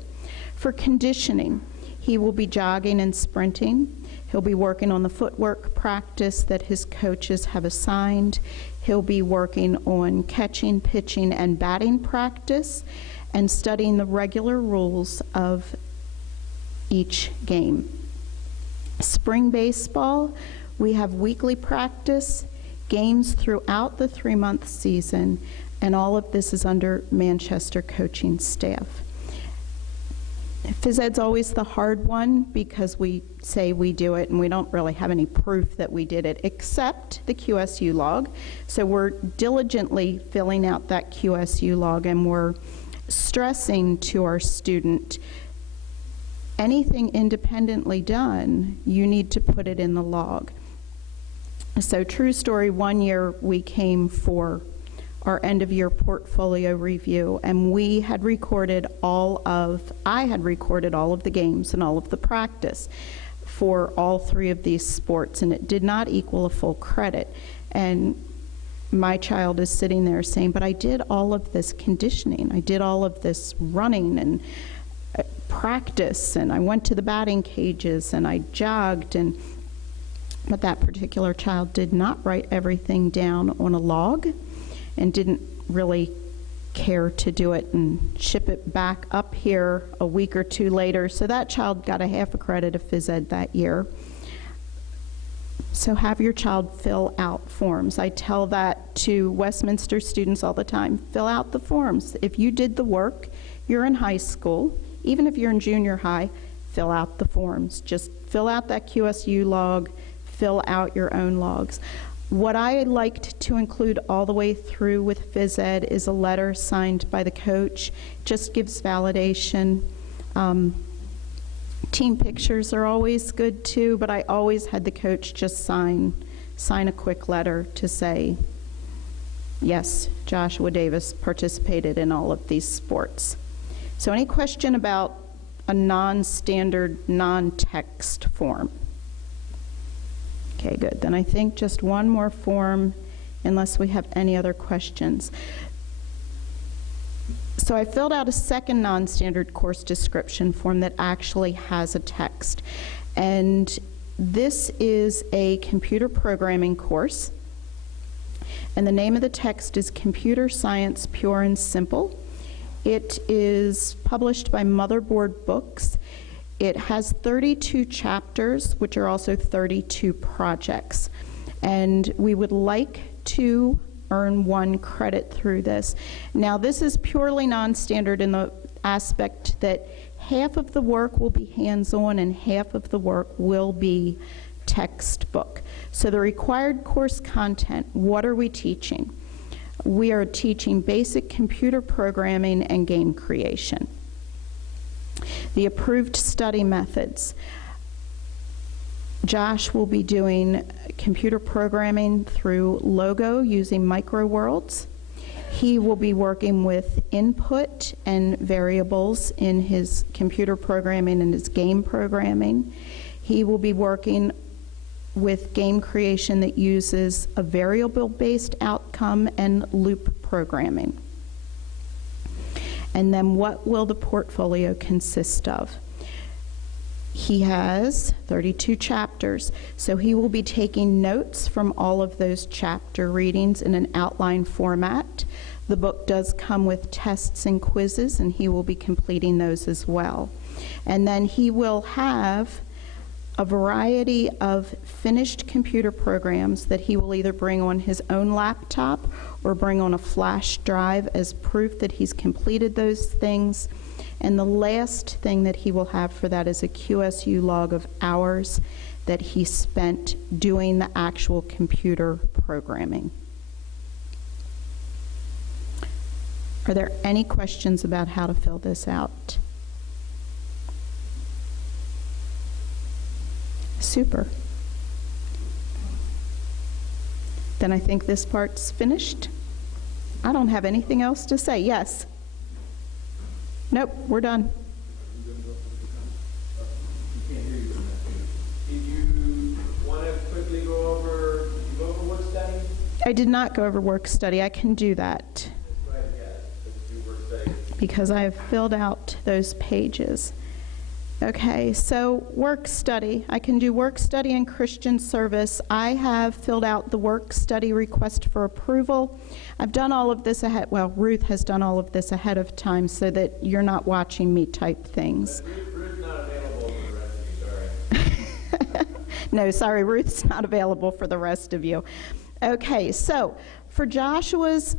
For conditioning, he will be jogging and sprinting. He'll be working on the footwork practice that his coaches have assigned. He'll be working on catching, pitching, and batting practice and studying the regular rules of each game. Spring baseball, we have weekly practice, games throughout the 3-month season, and all of this is under Manchester coaching staff. Phys ed's always the hard one because we say we do it and we don't really have any proof that we did it except the QSU log. So we're diligently filling out that QSU log and we're stressing to our student, anything independently done, you need to put it in the log. So true story, one year we came for our end of year portfolio review and we had recorded I had recorded all of the games and all of the practice for all 3 of these sports and it did not equal a full credit. And my child is sitting there saying, but I did all of this conditioning, I did all of this running and practice and I went to the batting cages and I jogged but that particular child did not write everything down on a log and didn't really care to do it and ship it back up here a week or 2 later. So that child got a half a credit of phys ed that year. So have your child fill out forms. I tell that to Westminster students all the time. Fill out the forms. If you did the work, you're in high school, even if you're in junior high, fill out the forms. Just fill out that QSU log, fill out your own logs. What I liked to include all the way through with phys ed is a letter signed by the coach. Just gives validation. Team pictures are always good too, but I always had the coach just sign a quick letter to say, yes, Joshua Davis participated in all of these sports. So any question about a non-standard, non-text form? Okay, good. Then I think just one more form, unless we have any other questions. So I filled out a second non-standard course description form that actually has a text. And this is a computer programming course. And the name of the text is Computer Science Pure and Simple. It is published by Motherboard Books. It has 32 chapters, which are also 32 projects. And we would like to earn 1 credit through this. Now, this is purely non-standard in the aspect that half of the work will be hands-on and half of the work will be textbook. So the required course content, what are we teaching? We are teaching basic computer programming and game creation. The approved study methods. Josh will be doing computer programming through Logo using microworlds. He will be working with input and variables in his computer programming and his game programming. He will be working with game creation that uses a variable-based outcome and loop programming. And then what will the portfolio consist of? He has 32 chapters, so he will be taking notes from all of those chapter readings in an outline format. The book does come with tests and quizzes, and he will be completing those as well. And then he will have a variety of finished computer programs that he will either bring on his own laptop or bring on a flash drive as proof that he's completed those things. And the last thing that he will have for that is a QSU log of hours that he spent doing the actual computer programming. Are there any questions about how to fill this out? Super. Then I think this part's finished. I don't have anything else to say. Yes? Nope, we're done. Did you want to quickly go over work study? I did not go over work study. I can do that That's right, yeah. Let's do work study. because I have filled out those pages. Okay, so work study. I can do work study and Christian service. I have filled out the work study request for approval. I've done all of this ahead, well, Ruth has done all of this ahead of time so that you're not watching me type things. Ruth's not available for the rest of you, sorry. No, sorry, Ruth's not available for the rest of you. Okay, so for Joshua's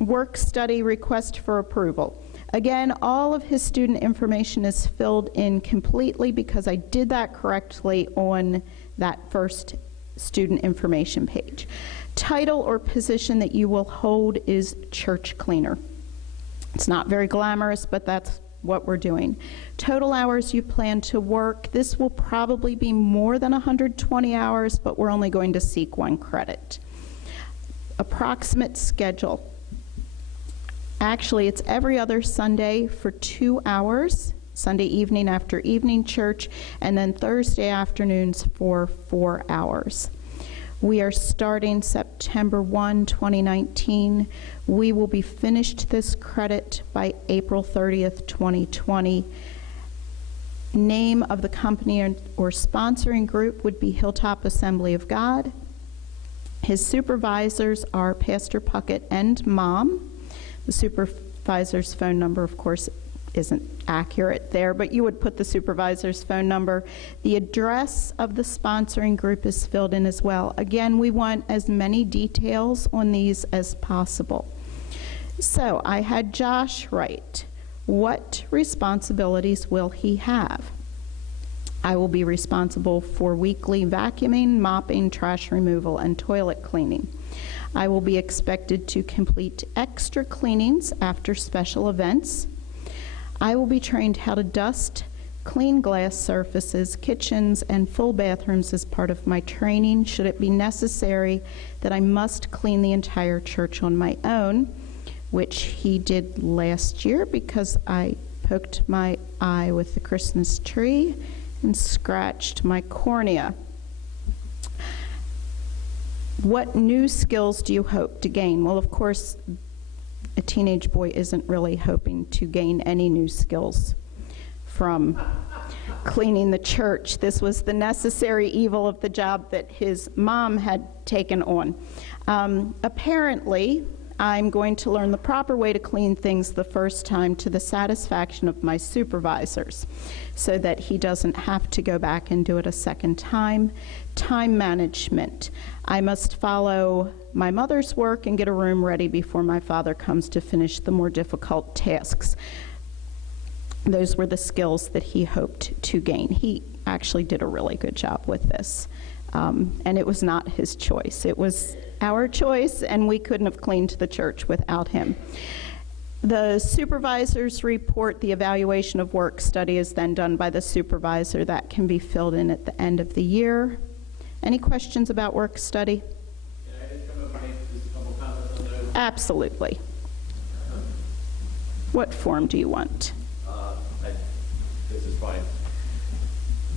work study request for approval, again, all of his student information is filled in completely because I did that correctly on that first student information page. Title or position that you will hold is church cleaner. It's not very glamorous, but that's what we're doing. Total hours you plan to work, this will probably be more than 120 hours, but we're only going to seek 1 credit. Approximate schedule. Actually, it's every other Sunday for 2 hours, Sunday evening after evening church, and then Thursday afternoons for 4 hours. We are starting September 1, 2019. We will be finished this credit by April 30th, 2020. Name of the company or sponsoring group would be Hilltop Assembly of God. His supervisors are Pastor Puckett and Mom. The supervisor's phone number, of course, isn't accurate there, but you would put the supervisor's phone number. The address of the sponsoring group is filled in as well. Again, we want as many details on these as possible. So I had Josh write, what responsibilities will he have? I will be responsible for weekly vacuuming, mopping, trash removal, and toilet cleaning. I will be expected to complete extra cleanings after special events. I will be trained how to dust, clean glass surfaces, kitchens, and full bathrooms as part of my training. Should it be necessary that I must clean the entire church on my own, which he did last year because I poked my eye with the Christmas tree and scratched my cornea. What new skills do you hope to gain? Well, of course, a teenage boy isn't really hoping to gain any new skills from cleaning the church. This was the necessary evil of the job that his mom had taken on. Apparently, I'm going to learn the proper way to clean things the first time to the satisfaction of my supervisors so that he doesn't have to go back and do it a second time. Time management. I must follow my mother's work and get a room ready before my father comes to finish the more difficult tasks. Those were the skills that he hoped to gain. He actually did a really good job with this. And it was not his choice. It was our choice, and we couldn't have cleaned the church without him. The supervisor's report, the evaluation of work study, is then done by the supervisor. That can be filled in at the end of the year. Any questions about work study? Can I just come up and make just a couple comments on those? Absolutely. What form do you want? This is fine.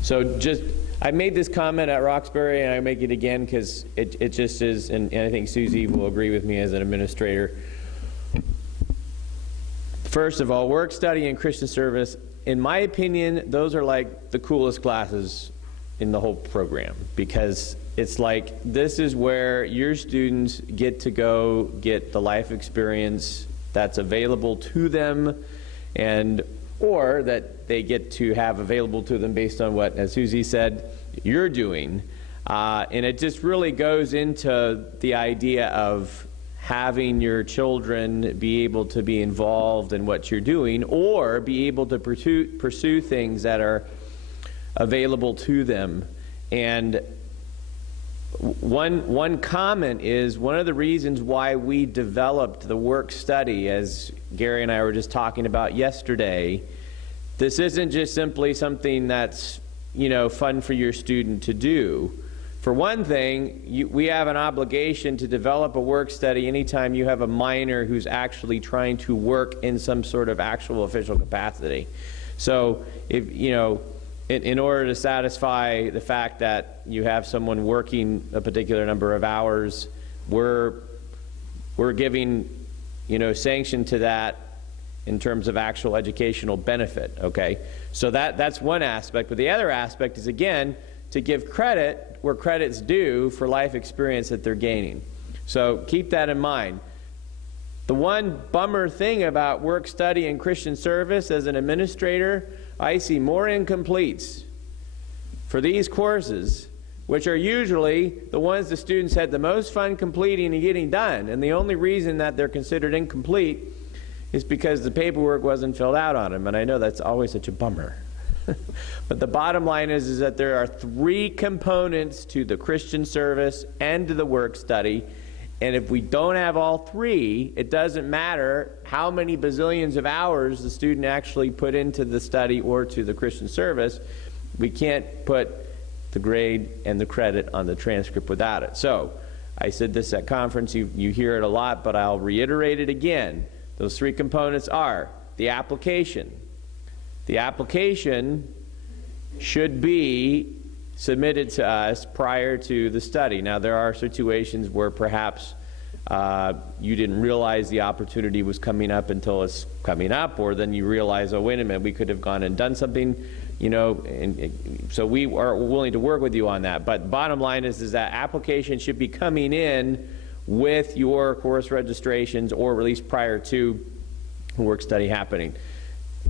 So just, I made this comment at Roxbury, and I make it again because it just is, and I think Susie will agree with me as an administrator. First of all, work study and Christian service, in my opinion, those are like the coolest classes in the whole program, because it's like this is where your students get to go get the life experience that's available to them, and or that they get to have available to them based on what, as Susie said, you're doing. And it just really goes into the idea of having your children be able to be involved in what you're doing, or be able to pursue things that are available to them. And one comment is, one of the reasons why we developed the work study, as Gary and I were just talking about yesterday, this isn't just simply something that's, you know, fun for your student to do. For one thing, we have an obligation to develop a work study anytime you have a minor who's actually trying to work in some sort of actual official capacity. So if, you know, in order to satisfy the fact that you have someone working a particular number of hours, we're giving, you know, sanction to that in terms of actual educational benefit, okay? So that's one aspect, but the other aspect is, again, to give credit where credit's due for life experience that they're gaining. So keep that in mind. The one bummer thing about work study and Christian service as an administrator, I see more incompletes for these courses, which are usually the ones the students had the most fun completing and getting done. And the only reason that they're considered incomplete is because the paperwork wasn't filled out on them. And I know that's always such a bummer. But the bottom line is that there are 3 components to the Christian service and to the work study. And if we don't have all 3, it doesn't matter how many bazillions of hours the student actually put into the study or to the Christian service. We can't put the grade and the credit on the transcript without it. So I said this at conference, you hear it a lot, but I'll reiterate it again. Those 3 components are the application. The application should be submitted to us prior to the study. Now, there are situations where perhaps you didn't realize the opportunity was coming up until it's coming up, or then you realize, oh, wait a minute, we could have gone and done something, you know, and so we are willing to work with you on that. But bottom line is that application should be coming in with your course registrations, or at least prior to work study happening.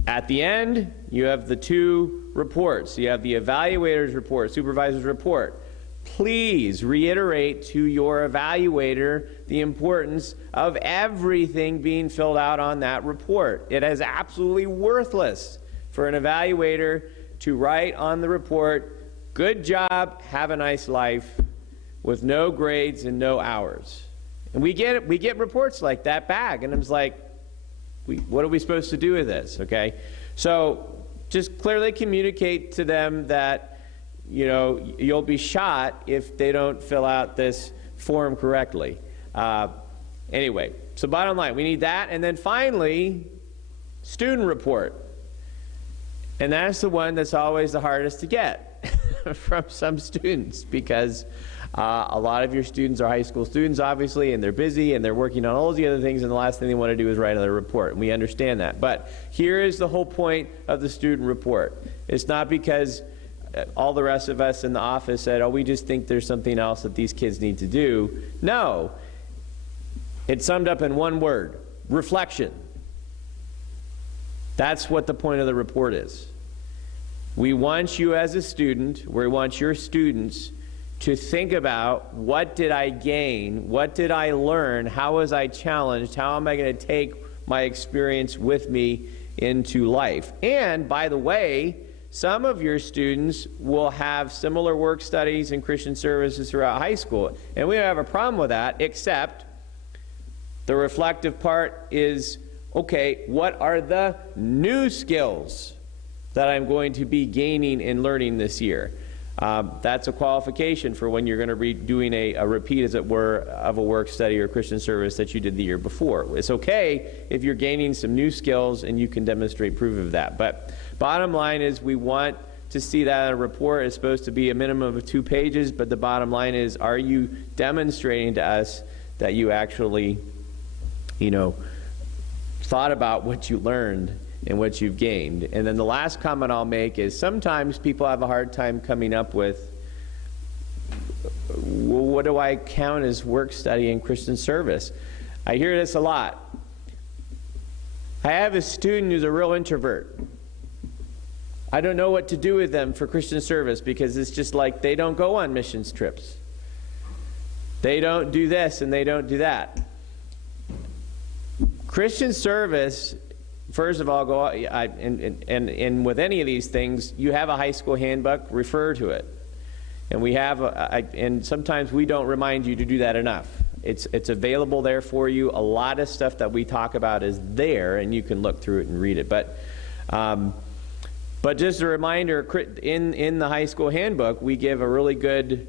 At the end, you have the 2 reports. You have the evaluator's report, supervisor's report. Please reiterate to your evaluator the importance of everything being filled out on that report. It is absolutely worthless for an evaluator to write on the report, "Good job, have a nice life," with no grades and no hours. And we get reports like that back, and it's like, what are we supposed to do with this, okay? So just clearly communicate to them that, you know, you'll be shot if they don't fill out this form correctly. Anyway, so bottom line, we need that. And then finally, student report. And that's the one that's always the hardest to get from some students, because a lot of your students are high school students, obviously, and they're busy and they're working on all the other things, and the last thing they want to do is write another report. And we understand that. But here is the whole point of the student report. It's not because all the rest of us in the office said, oh, we just think there's something else that these kids need to do. No. It's summed up in one word: reflection. That's what the point of the report is. We want you as a student, we want your students to think about, what did I gain? What did I learn? How was I challenged? How am I going to take my experience with me into life? And by the way, some of your students will have similar work studies and Christian services throughout high school. And we don't have a problem with that, except the reflective part is, okay, what are the new skills that I'm going to be gaining and learning this year? That's a qualification for when you're going to be doing a repeat, as it were, of a work study or Christian service that you did the year before. It's okay if you're gaining some new skills and you can demonstrate proof of that. But bottom line is, we want to see that a report is supposed to be a minimum of 2 pages, but the bottom line is, are you demonstrating to us that you actually, thought about what you learned and what you've gained? And then the last comment I'll make is sometimes people have a hard time coming up with, well, what do I count as work study and Christian service? I hear this a lot. I have a student who's a real introvert. I don't know what to do with them for Christian service because it's just like they don't go on missions trips. They don't do this and they don't do that. Christian service, first of all, and with any of these things, you have a high school handbook, refer to it. And we have, and sometimes we don't remind you to do that enough. It's available there for you. A lot of stuff that we talk about is there, and you can look through it and read it. But just a reminder, in the high school handbook, we give a really good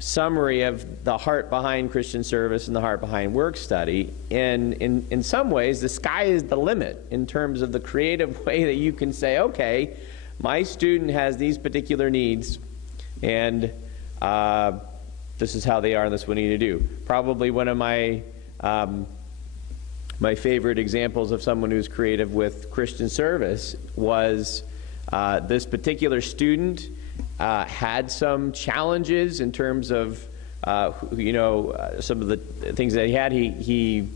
summary of the heart behind Christian service and the heart behind work study. And in some ways, the sky is the limit in terms of the creative way that you can say, okay, my student has these particular needs, and this is how they are, and this is what we need to do. Probably one of my my favorite examples of someone who's creative with Christian service was this particular student had some challenges in terms of some of the things that he had. He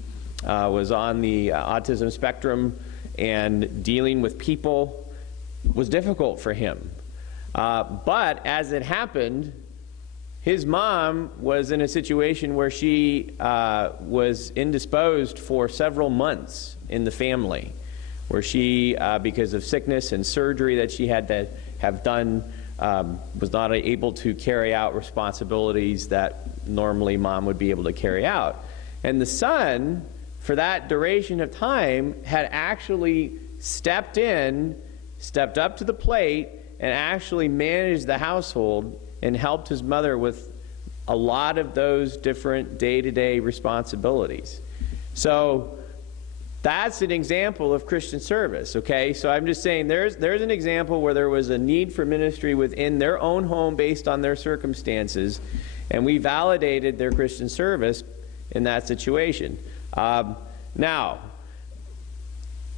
was on the autism spectrum, and dealing with people was difficult for him. But as it happened, his mom was in a situation where she was indisposed for several months in the family, where she, because of sickness and surgery that she had to have done, was not able to carry out responsibilities that normally mom would be able to carry out. And the son, for that duration of time, had actually stepped up to the plate, and actually managed the household and helped his mother with a lot of those different day-to-day responsibilities. So that's an example of Christian service, okay? So I'm just saying there's an example where there was a need for ministry within their own home based on their circumstances, and we validated their Christian service in that situation. Now,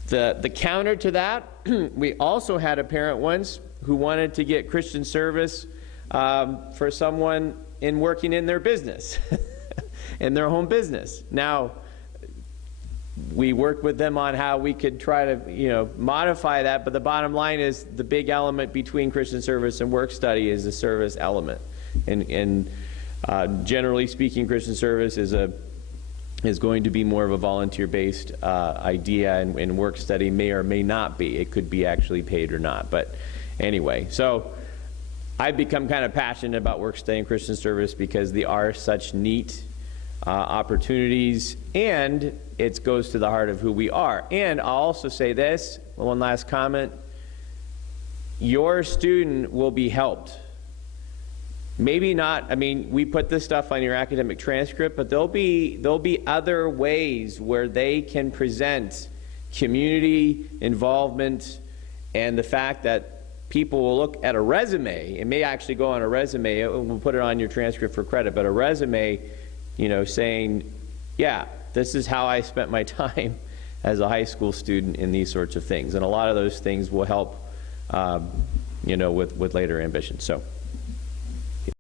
the counter to that, we also had a parent once who wanted to get Christian service for someone in working in their business, in their home business. Now, we worked with them on how we could try to, modify that, but the bottom line is the big element between Christian service and work study is the service element. And generally speaking, Christian service is going to be more of a volunteer-based idea, and work study may or may not be. It could be actually paid or not, but anyway, so I've become kind of passionate about work study and Christian service because they are such neat opportunities, and it goes to the heart of who we are. And I'll also say this, one last comment. Your student will be helped. Maybe not, we put this stuff on your academic transcript, but there'll be other ways where they can present community involvement, and the fact that people will look at a resume. It may actually go on a resume. We'll put it on your transcript for credit, but a resume, saying, yeah, this is how I spent my time as a high school student in these sorts of things. And a lot of those things will help, with later ambitions. So